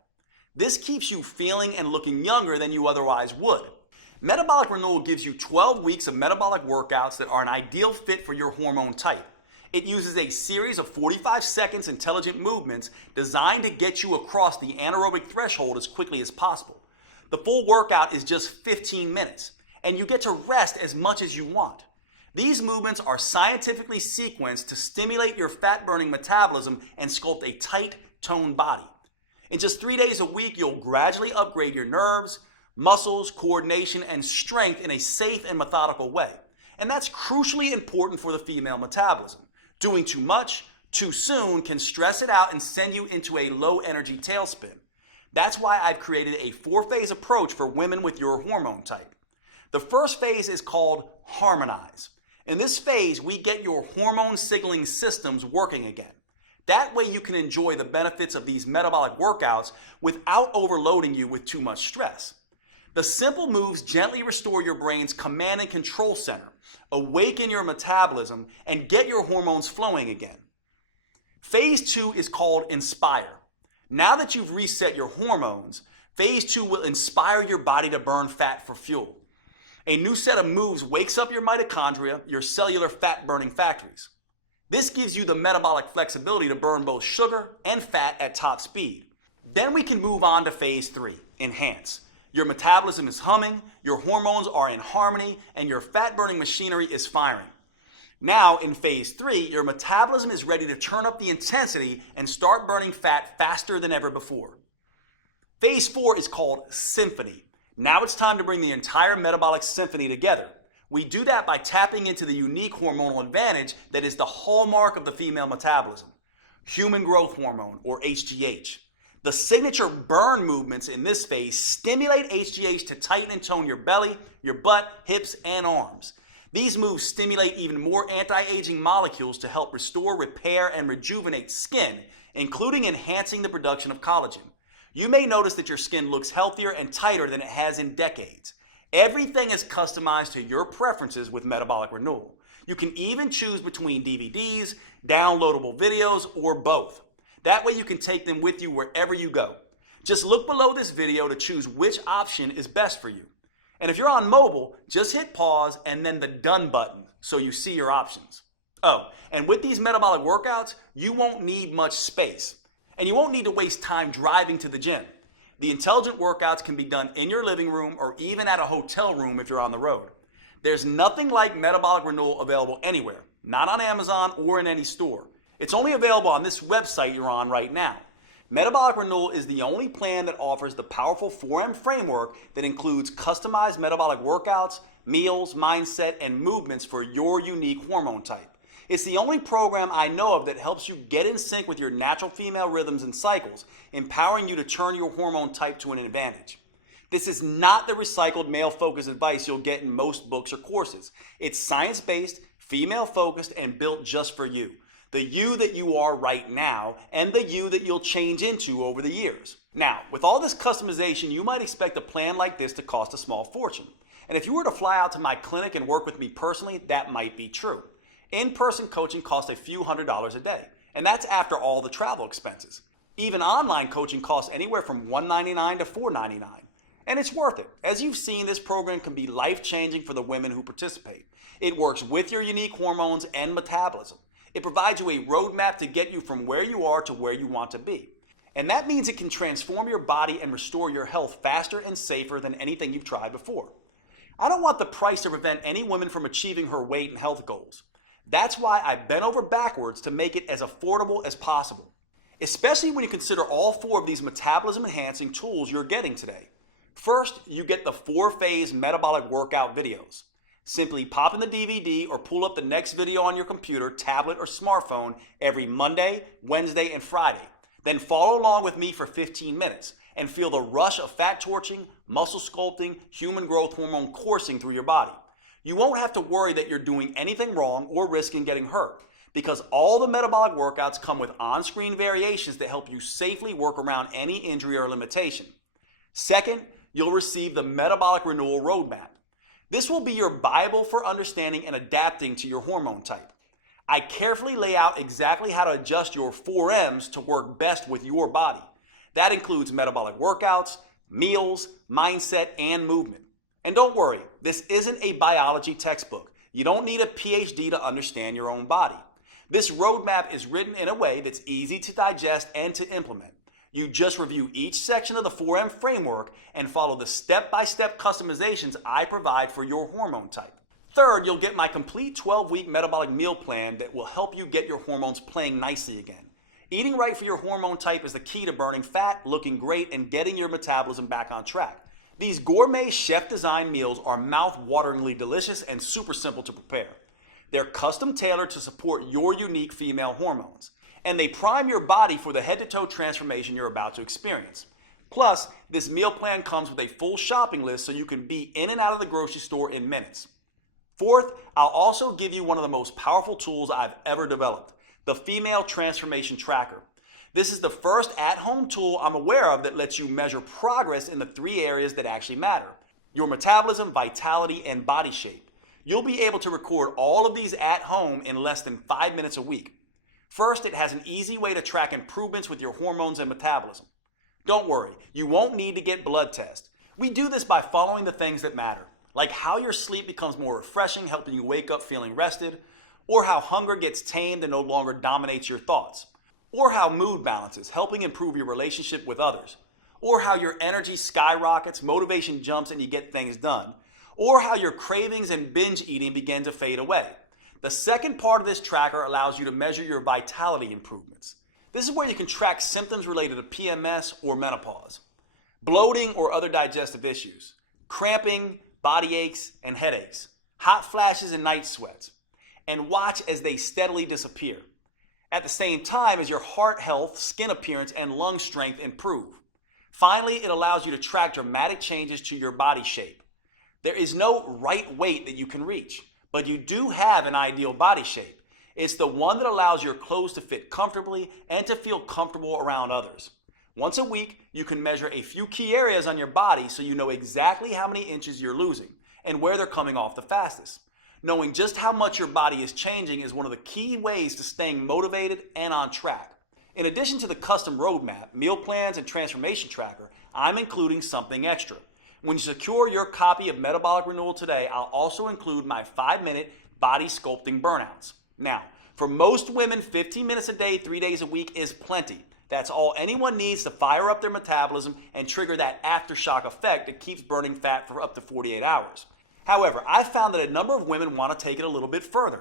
This keeps you feeling and looking younger than you otherwise would. Metabolic Renewal gives you 12 weeks of metabolic workouts that are an ideal fit for your hormone type. It uses a series of 45 seconds intelligent movements designed to get you across the anaerobic threshold as quickly as possible. The full workout is just 15 minutes, and you get to rest as much as you want. These movements are scientifically sequenced to stimulate your fat-burning metabolism and sculpt a tight, toned body. In just 3 days a week, you'll gradually upgrade your nerves, muscles, coordination, and strength in a safe and methodical way. And that's crucially important for the female metabolism. Doing too much, too soon can stress it out and send you into a low-energy tailspin. That's why I've created a 4-phase approach for women with your hormone type. The first phase is called Harmonize. In this phase, we get your hormone signaling systems working again. That way you can enjoy the benefits of these metabolic workouts without overloading you with too much stress. The simple moves gently restore your brain's command and control center, awaken your metabolism, and get your hormones flowing again. Phase 2 is called Inspire. Now that you've reset your hormones, phase 2 will inspire your body to burn fat for fuel. A new set of moves wakes up your mitochondria, your cellular fat-burning factories. This gives you the metabolic flexibility to burn both sugar and fat at top speed. Then we can move on to phase 3, Enhance. Your metabolism is humming, your hormones are in harmony, and your fat-burning machinery is firing. Now, in phase 3, your metabolism is ready to turn up the intensity and start burning fat faster than ever before. Phase 4 is called Symphony. Now it's time to bring the entire metabolic symphony together. We do that by tapping into the unique hormonal advantage that is the hallmark of the female metabolism, human growth hormone, or HGH. The signature burn movements in this phase stimulate HGH to tighten and tone your belly, your butt, hips, and arms. These moves stimulate even more anti-aging molecules to help restore, repair, and rejuvenate skin, including enhancing the production of collagen. You may notice that your skin looks healthier and tighter than it has in decades. Everything is customized to your preferences with Metabolic Renewal. You can even choose between DVDs, downloadable videos, or both. That way you can take them with you wherever you go. Just look below this video to choose which option is best for you. And if you're on mobile, just hit pause and then the done button so you see your options. Oh, and with these metabolic workouts, you won't need much space. And you won't need to waste time driving to the gym. The intelligent workouts can be done in your living room or even at a hotel room if you're on the road. There's nothing like Metabolic Renewal available anywhere, not on Amazon or in any store. It's only available on this website you're on right now. Metabolic Renewal is the only plan that offers the powerful 4M framework that includes customized metabolic workouts, meals, mindset, and movements for your unique hormone type. It's the only program I know of that helps you get in sync with your natural female rhythms and cycles, empowering you to turn your hormone type to an advantage. This is not the recycled male-focused advice you'll get in most books or courses. It's science-based, female-focused, and built just for you. The you that you are right now, and the you that you'll change into over the years. Now, with all this customization, you might expect a plan like this to cost a small fortune. And if you were to fly out to my clinic and work with me personally, that might be true. In-person coaching costs a few $100s a day, and that's after all the travel expenses. Even online coaching costs anywhere from $199 to $499, and it's worth it. As you've seen, this program can be life-changing for the women who participate. It works with your unique hormones and metabolism. It provides you a roadmap to get you from where you are to where you want to be. And that means it can transform your body and restore your health faster and safer than anything you've tried before. I don't want the price to prevent any woman from achieving her weight and health goals. That's why I bent over backwards to make it as affordable as possible, especially when you consider all 4 of these metabolism-enhancing tools you're getting today. First, you get the 4-phase metabolic workout videos. Simply pop in the DVD or pull up the next video on your computer, tablet, or smartphone every Monday, Wednesday, and Friday. Then follow along with me for 15 minutes and feel the rush of fat torching, muscle sculpting, human growth hormone coursing through your body. You won't have to worry that you're doing anything wrong or risking getting hurt, because all the metabolic workouts come with on-screen variations that help you safely work around any injury or limitation. Second, you'll receive the Metabolic Renewal Roadmap. This will be your Bible for understanding and adapting to your hormone type. I carefully lay out exactly how to adjust your 4Ms to work best with your body. That includes metabolic workouts, meals, mindset, and movement. And don't worry, this isn't a biology textbook. You don't need a PhD to understand your own body. This roadmap is written in a way that's easy to digest and to implement. You just review each section of the 4M framework and follow the step-by-step customizations I provide for your hormone type. Third, you'll get my complete 12-week metabolic meal plan that will help you get your hormones playing nicely again. Eating right for your hormone type is the key to burning fat, looking great, and getting your metabolism back on track. These gourmet chef-designed meals are mouth-wateringly delicious and super simple to prepare. They're custom-tailored to support your unique female hormones, and they prime your body for the head-to-toe transformation you're about to experience. Plus, this meal plan comes with a full shopping list so you can be in and out of the grocery store in minutes. Fourth, I'll also give you one of the most powerful tools I've ever developed, the Female Transformation Tracker. This is the first at-home tool I'm aware of that lets you measure progress in the 3 areas that actually matter: your metabolism, vitality, and body shape. You'll be able to record all of these at home in less than 5 minutes a week. First, it has an easy way to track improvements with your hormones and metabolism. Don't worry, you won't need to get blood tests. We do this by following the things that matter, like how your sleep becomes more refreshing, helping you wake up feeling rested, or how hunger gets tamed and no longer dominates your thoughts, or how mood balances, helping improve your relationship with others, or how your energy skyrockets, motivation jumps, and you get things done, or how your cravings and binge eating begin to fade away. The second part of this tracker allows you to measure your vitality improvements. This is where you can track symptoms related to PMS or menopause, bloating or other digestive issues, cramping, body aches and headaches, hot flashes and night sweats, and watch as they steadily disappear. At the same time as your heart health, skin appearance, and lung strength improve. Finally, it allows you to track dramatic changes to your body shape. There is no right weight that you can reach, but you do have an ideal body shape. It's the one that allows your clothes to fit comfortably and to feel comfortable around others. Once a week, you can measure a few key areas on your body so you know exactly how many inches you're losing and where they're coming off the fastest. Knowing just how much your body is changing is one of the key ways to staying motivated and on track. In addition to the custom roadmap, meal plans, and transformation tracker, I'm including something extra. When you secure your copy of Metabolic Renewal today, I'll also include my 5-minute body sculpting burnouts. Now, for most women, 15 minutes a day, 3 days a week is plenty. That's all anyone needs to fire up their metabolism and trigger that aftershock effect that keeps burning fat for up to 48 hours. However, I've found that a number of women want to take it a little bit further.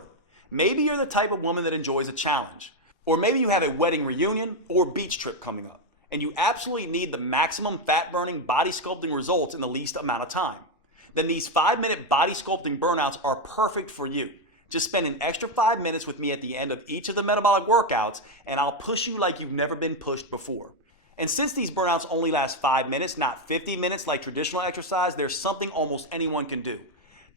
Maybe you're the type of woman that enjoys a challenge. Or maybe you have a wedding reunion or beach trip coming up, and you absolutely need the maximum fat-burning body sculpting results in the least amount of time, then these 5-minute body sculpting burnouts are perfect for you. Just spend an extra 5 minutes with me at the end of each of the metabolic workouts, and I'll push you like you've never been pushed before. And since these burnouts only last 5 minutes, not 50 minutes like traditional exercise, there's something almost anyone can do.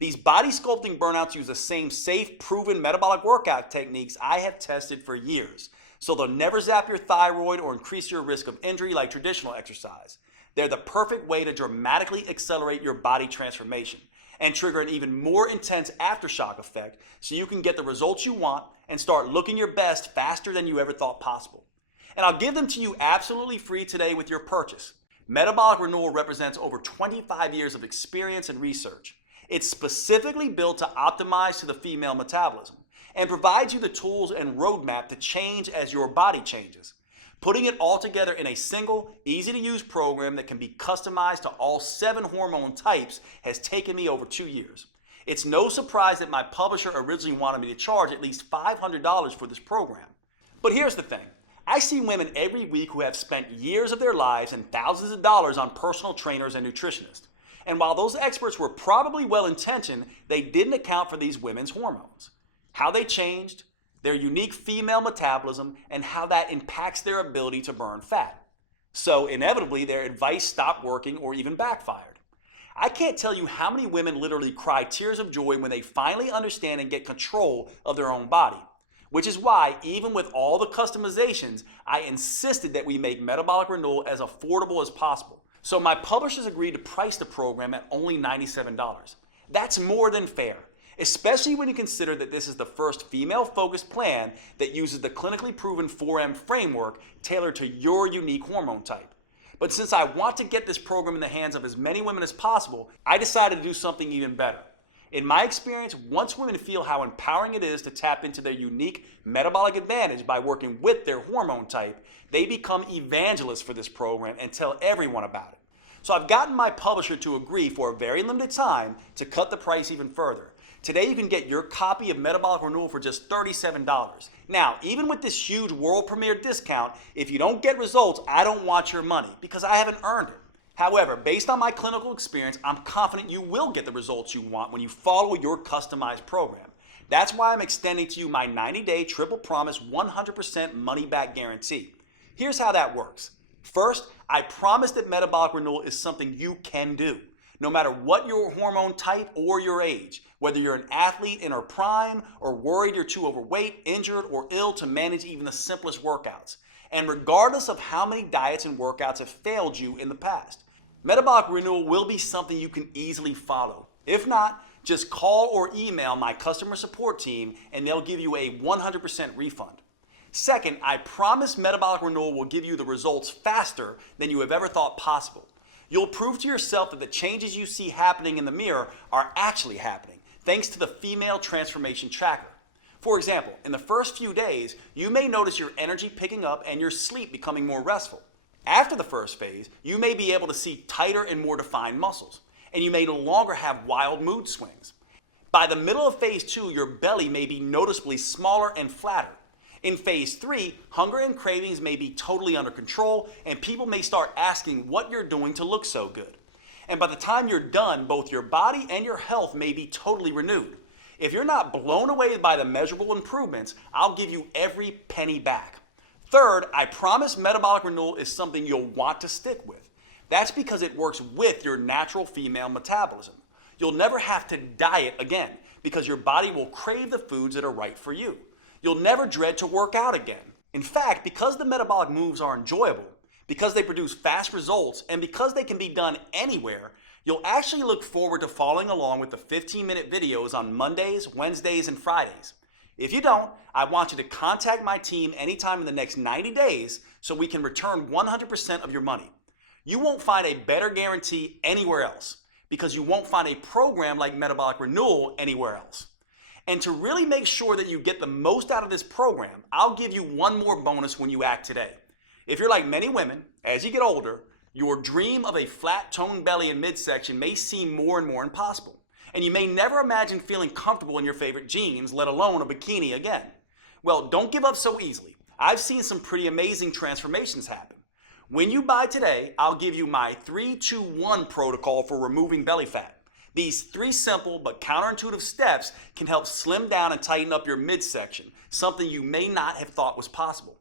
These body sculpting burnouts use the same safe, proven metabolic workout techniques I have tested for years. So they'll never zap your thyroid or increase your risk of injury like traditional exercise. They're the perfect way to dramatically accelerate your body transformation and trigger an even more intense aftershock effect so you can get the results you want and start looking your best faster than you ever thought possible. And I'll give them to you absolutely free today with your purchase. Metabolic Renewal represents over 25 years of experience and research. It's specifically built to optimize to the female metabolism and provides you the tools and roadmap to change as your body changes. Putting it all together in a single, easy-to-use program that can be customized to all 7 hormone types has taken me over 2 years. It's no surprise that my publisher originally wanted me to charge at least $500 for this program. But here's the thing. I see women every week who have spent years of their lives and thousands of dollars on personal trainers and nutritionists. And while those experts were probably well-intentioned, they didn't account for these women's hormones, how they changed, their unique female metabolism, and how that impacts their ability to burn fat. So inevitably, their advice stopped working or even backfired. I can't tell you how many women literally cry tears of joy when they finally understand and get control of their own body. Which is why, even with all the customizations, I insisted that we make Metabolic Renewal as affordable as possible. So my publishers agreed to price the program at only $97. That's more than fair, especially when you consider that this is the first female-focused plan that uses the clinically proven 4M framework tailored to your unique hormone type. But since I want to get this program in the hands of as many women as possible, I decided to do something even better. In my experience, once women feel how empowering it is to tap into their unique metabolic advantage by working with their hormone type, they become evangelists for this program and tell everyone about it. So I've gotten my publisher to agree for a very limited time to cut the price even further. Today you can get your copy of Metabolic Renewal for just $37. Now, even with this huge world premiere discount, if you don't get results, I don't want your money because I haven't earned it. However, based on my clinical experience, I'm confident you will get the results you want when you follow your customized program. That's why I'm extending to you my 90-day triple promise 100% money-back guarantee. Here's how that works. First, I promise that Metabolic Renewal is something you can do, no matter what your hormone type or your age, whether you're an athlete in her prime or worried you're too overweight, injured, or ill to manage even the simplest workouts, and regardless of how many diets and workouts have failed you in the past. Metabolic Renewal will be something you can easily follow. If not, just call or email my customer support team and they'll give you a 100% refund. Second, I promise Metabolic Renewal will give you the results faster than you have ever thought possible. You'll prove to yourself that the changes you see happening in the mirror are actually happening, thanks to the Female Transformation Tracker. For example, in the first few days, you may notice your energy picking up and your sleep becoming more restful. After the first phase, you may be able to see tighter and more defined muscles, and you may no longer have wild mood swings. By the middle of phase 2, your belly may be noticeably smaller and flatter. In phase 3, hunger and cravings may be totally under control, and people may start asking what you're doing to look so good. And by the time you're done, both your body and your health may be totally renewed. If you're not blown away by the measurable improvements, I'll give you every penny back. Third, I promise Metabolic Renewal is something you'll want to stick with. That's because it works with your natural female metabolism. You'll never have to diet again because your body will crave the foods that are right for you. You'll never dread to work out again. In fact, because the metabolic moves are enjoyable, because they produce fast results, and because they can be done anywhere, you'll actually look forward to following along with the 15-minute videos on Mondays, Wednesdays, and Fridays. If you don't, I want you to contact my team anytime in the next 90 days so we can return 100% of your money. You won't find a better guarantee anywhere else because you won't find a program like Metabolic Renewal anywhere else. And to really make sure that you get the most out of this program, I'll give you one more bonus when you act today. If you're like many women, as you get older, your dream of a flat toned belly and midsection may seem more and more impossible. And you may never imagine feeling comfortable in your favorite jeans, let alone a bikini again. Well, don't give up so easily. I've seen some pretty amazing transformations happen. When you buy today, I'll give you my 3-2-1 protocol for removing belly fat. These 3 simple but counterintuitive steps can help slim down and tighten up your midsection, something you may not have thought was possible.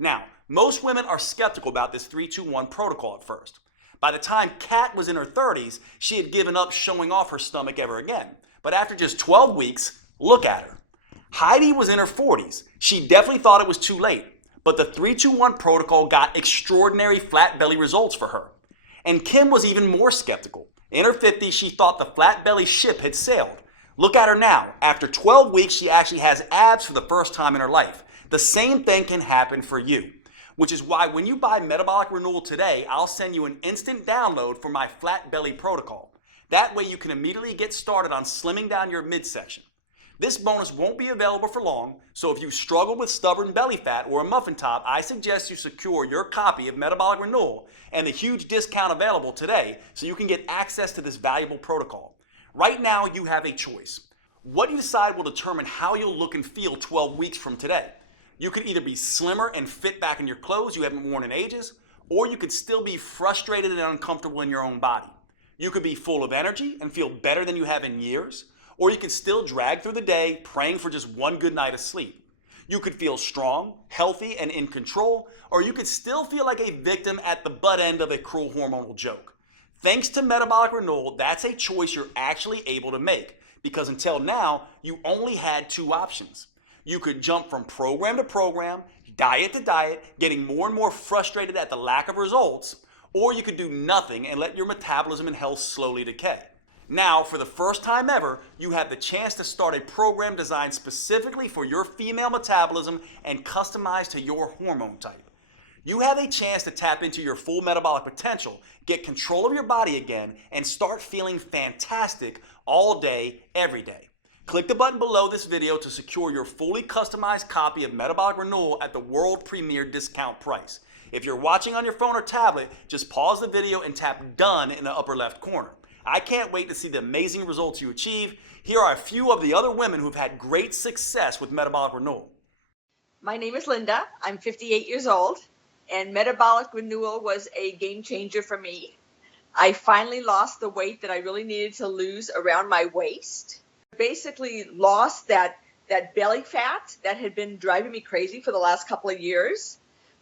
Now, most women are skeptical about this 3-2-1 protocol at first. By the time Kat was in her 30s, she had given up showing off her stomach ever again. But after just 12 weeks, look at her. Heidi was in her 40s. She definitely thought it was too late. But the 3-2-1 protocol got extraordinary flat belly results for her. And Kim was even more skeptical. In her 50s, she thought the flat belly ship had sailed. Look at her now. After 12 weeks, she actually has abs for the first time in her life. The same thing can happen for you. Which is why when you buy Metabolic Renewal today, I'll send you an instant download for my flat belly protocol. That way you can immediately get started on slimming down your midsection. This bonus won't be available for long, so if you struggle with stubborn belly fat or a muffin top, I suggest you secure your copy of Metabolic Renewal and the huge discount available today so you can get access to this valuable protocol. Right now, you have a choice. What you decide will determine how you'll look and feel 12 weeks from today. You could either be slimmer and fit back in your clothes you haven't worn in ages, or you could still be frustrated and uncomfortable in your own body. You could be full of energy and feel better than you have in years, or you could still drag through the day praying for just one good night of sleep. You could feel strong, healthy, and in control, or you could still feel like a victim at the butt end of a cruel hormonal joke. Thanks to Metabolic Renewal, that's a choice you're actually able to make, because until now, you only had 2 options. You could jump from program to program, diet to diet, getting more and more frustrated at the lack of results, or you could do nothing and let your metabolism and health slowly decay. Now, for the first time ever, you have the chance to start a program designed specifically for your female metabolism and customized to your hormone type. You have a chance to tap into your full metabolic potential, get control of your body again, and start feeling fantastic all day, every day. Click the button below this video to secure your fully customized copy of Metabolic Renewal at the world premiere discount price. If you're watching on your phone or tablet, just pause the video and tap Done in the upper left corner. I can't wait to see the amazing results you achieve. Here are a few of the other women who've had great success with Metabolic Renewal. My name is Linda. I'm 58 years old, and Metabolic Renewal was a game changer for me. I finally lost the weight that I really needed to lose around my waist. Basically lost that belly fat that had been driving me crazy for the last couple of years.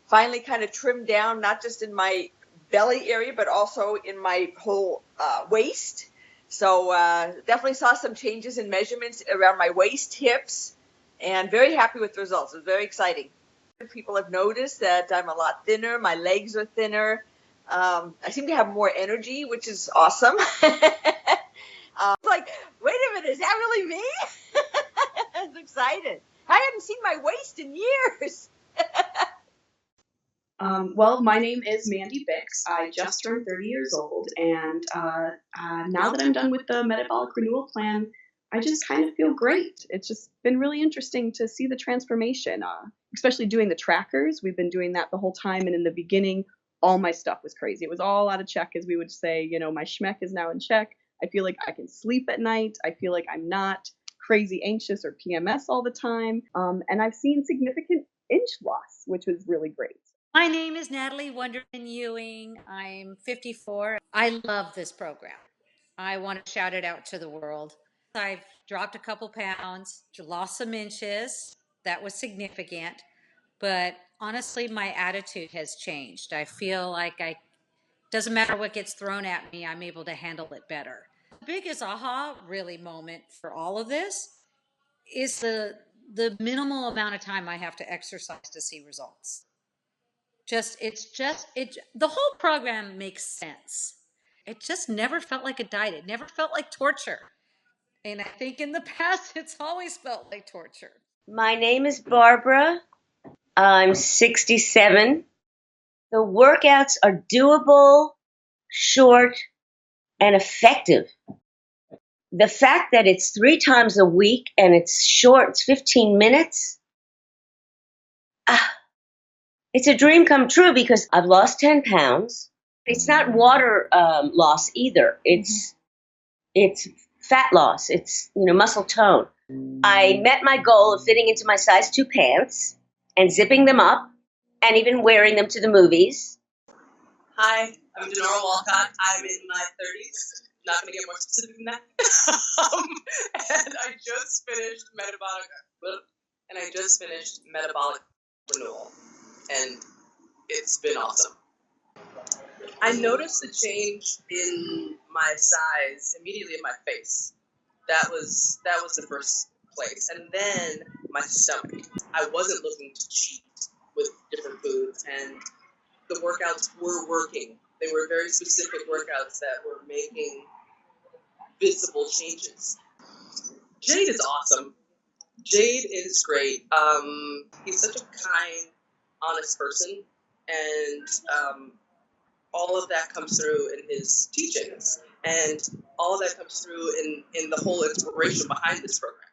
Finally kind of trimmed down, not just in my belly area, but also in my whole waist. So definitely saw some changes in measurements around my waist, hips, and very happy with the results. It was very exciting. People have noticed that I'm a lot thinner. My legs are thinner. I seem to have more energy, which is awesome. Like, wait a minute, is that really me? I was excited. I hadn't seen my waist in years. Well, my name is Mandy Bix. I just turned 30 years old, and now that I'm done with the Metabolic Renewal plan, I just kind of feel great. It's just been really interesting to see the transformation, especially doing the trackers. We've been doing that the whole time, and in the beginning, all my stuff was crazy. It was all out of check, as we would say. You know, my schmeck is now in check. I feel like I can sleep at night. I feel like I'm not crazy anxious or PMS all the time. And I've seen significant inch loss, which was really great. My name is Natalie Wonderman Ewing. I'm 54. I love this program. I want to shout it out to the world. I've dropped a couple pounds, lost some inches. That was significant. But honestly, my attitude has changed. I feel like doesn't matter what gets thrown at me, I'm able to handle it better. The biggest aha really moment for all of this is the minimal amount of time I have to exercise to see results. The whole program makes sense. It just never felt like a diet. It never felt like torture. And I think in the past, it's always felt like torture. My name is Barbara. I'm 67. The workouts are doable, short, and effective. The fact that it's 3 times a week and it's short, it's 15 minutes, it's a dream come true because I've lost 10 pounds. It's not water loss either. It's fat loss. It's, muscle tone. I met my goal of fitting into my size 2 pants and zipping them up and even wearing them to the movies. Hi, I'm Denora Walcott. I'm in my 30s. Not going to get more specific than that. And I just finished metabolic renewal, and it's been awesome. I noticed the change in my size immediately in my face. That was the first place, and then my stomach. I wasn't looking to cheat with different foods, and the workouts were working. They were very specific workouts that were making visible changes. Jade is awesome. Jade is great. He's such a kind, honest person, and all of that comes through in his teachings, and all of that comes through in the whole inspiration behind this program.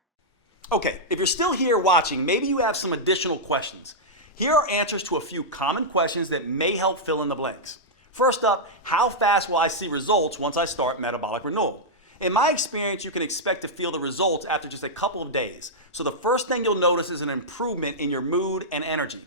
Okay, if you're still here watching, maybe you have some additional questions. Here are answers to a few common questions that may help fill in the blanks. First up, how fast will I see results once I start metabolic renewal? In my experience, you can expect to feel the results after just a couple of days. So the first thing you'll notice is an improvement in your mood and energy.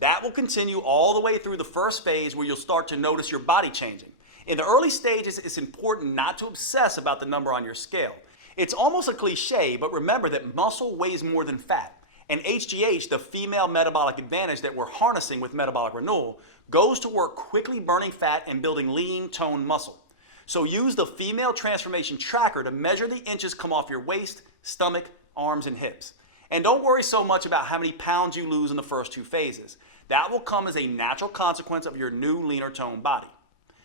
That will continue all the way through the first phase where you'll start to notice your body changing. In the early stages, it's important not to obsess about the number on your scale. It's almost a cliche, but remember that muscle weighs more than fat. And HGH, the female metabolic advantage that we're harnessing with metabolic renewal, goes to work quickly burning fat and building lean, toned muscle. So use the female transformation tracker to measure the inches come off your waist, stomach, arms, and hips. And don't worry so much about how many pounds you lose in the first two phases. That will come as a natural consequence of your new leaner toned body.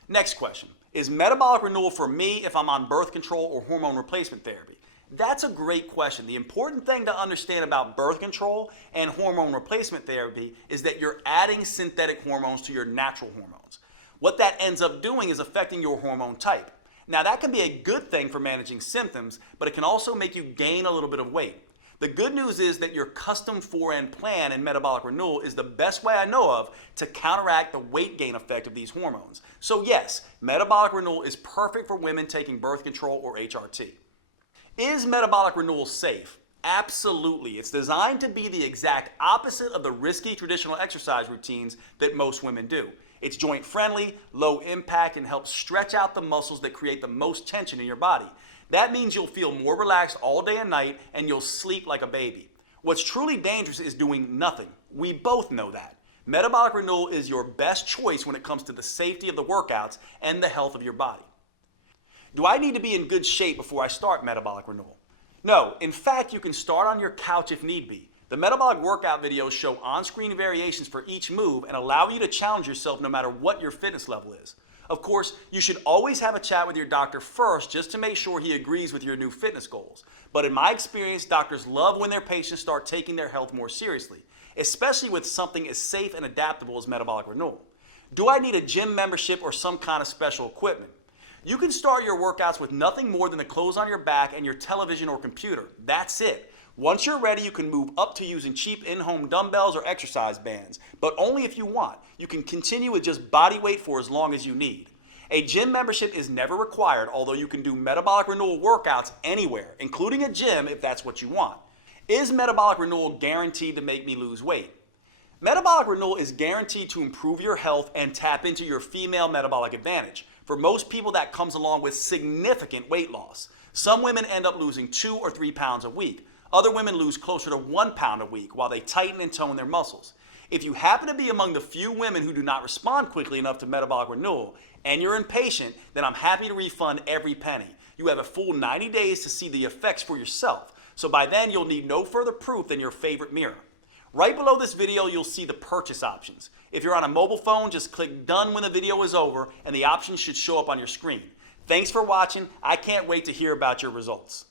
Next question, is metabolic renewal for me if I'm on birth control or hormone replacement therapy? That's a great question. The important thing to understand about birth control and hormone replacement therapy is that you're adding synthetic hormones to your natural hormones. What that ends up doing is affecting your hormone type. Now that can be a good thing for managing symptoms, but it can also make you gain a little bit of weight. The good news is that your custom 4N plan in metabolic renewal is the best way I know of to counteract the weight gain effect of these hormones. So yes, metabolic renewal is perfect for women taking birth control or HRT. Is metabolic renewal safe? Absolutely. It's designed to be the exact opposite of the risky traditional exercise routines that most women do. It's joint friendly, low impact, and helps stretch out the muscles that create the most tension in your body. That means you'll feel more relaxed all day and night, and you'll sleep like a baby. What's truly dangerous is doing nothing. We both know that. Metabolic renewal is your best choice when it comes to the safety of the workouts and the health of your body. Do I need to be in good shape before I start metabolic renewal? No, in fact, you can start on your couch if need be. The metabolic workout videos show on-screen variations for each move and allow you to challenge yourself no matter what your fitness level is. Of course, you should always have a chat with your doctor first just to make sure he agrees with your new fitness goals. But in my experience, doctors love when their patients start taking their health more seriously, especially with something as safe and adaptable as metabolic renewal. Do I need a gym membership or some kind of special equipment? You can start your workouts with nothing more than the clothes on your back and your television or computer. That's it. Once you're ready, you can move up to using cheap in-home dumbbells or exercise bands, but only if you want. You can continue with just body weight for as long as you need. A gym membership is never required, although you can do metabolic renewal workouts anywhere, including a gym if that's what you want. Is metabolic renewal guaranteed to make me lose weight? Metabolic renewal is guaranteed to improve your health and tap into your female metabolic advantage. For most people, that comes along with significant weight loss. Some women end up losing 2 or 3 pounds a week. Other women lose closer to 1 pound a week while they tighten and tone their muscles. If you happen to be among the few women who do not respond quickly enough to metabolic renewal and you're impatient, then I'm happy to refund every penny. You have a full 90 days to see the effects for yourself. So by then, you'll need no further proof than your favorite mirror. Right below this video, you'll see the purchase options. If you're on a mobile phone, just click done when the video is over and the options should show up on your screen. Thanks for watching. I can't wait to hear about your results.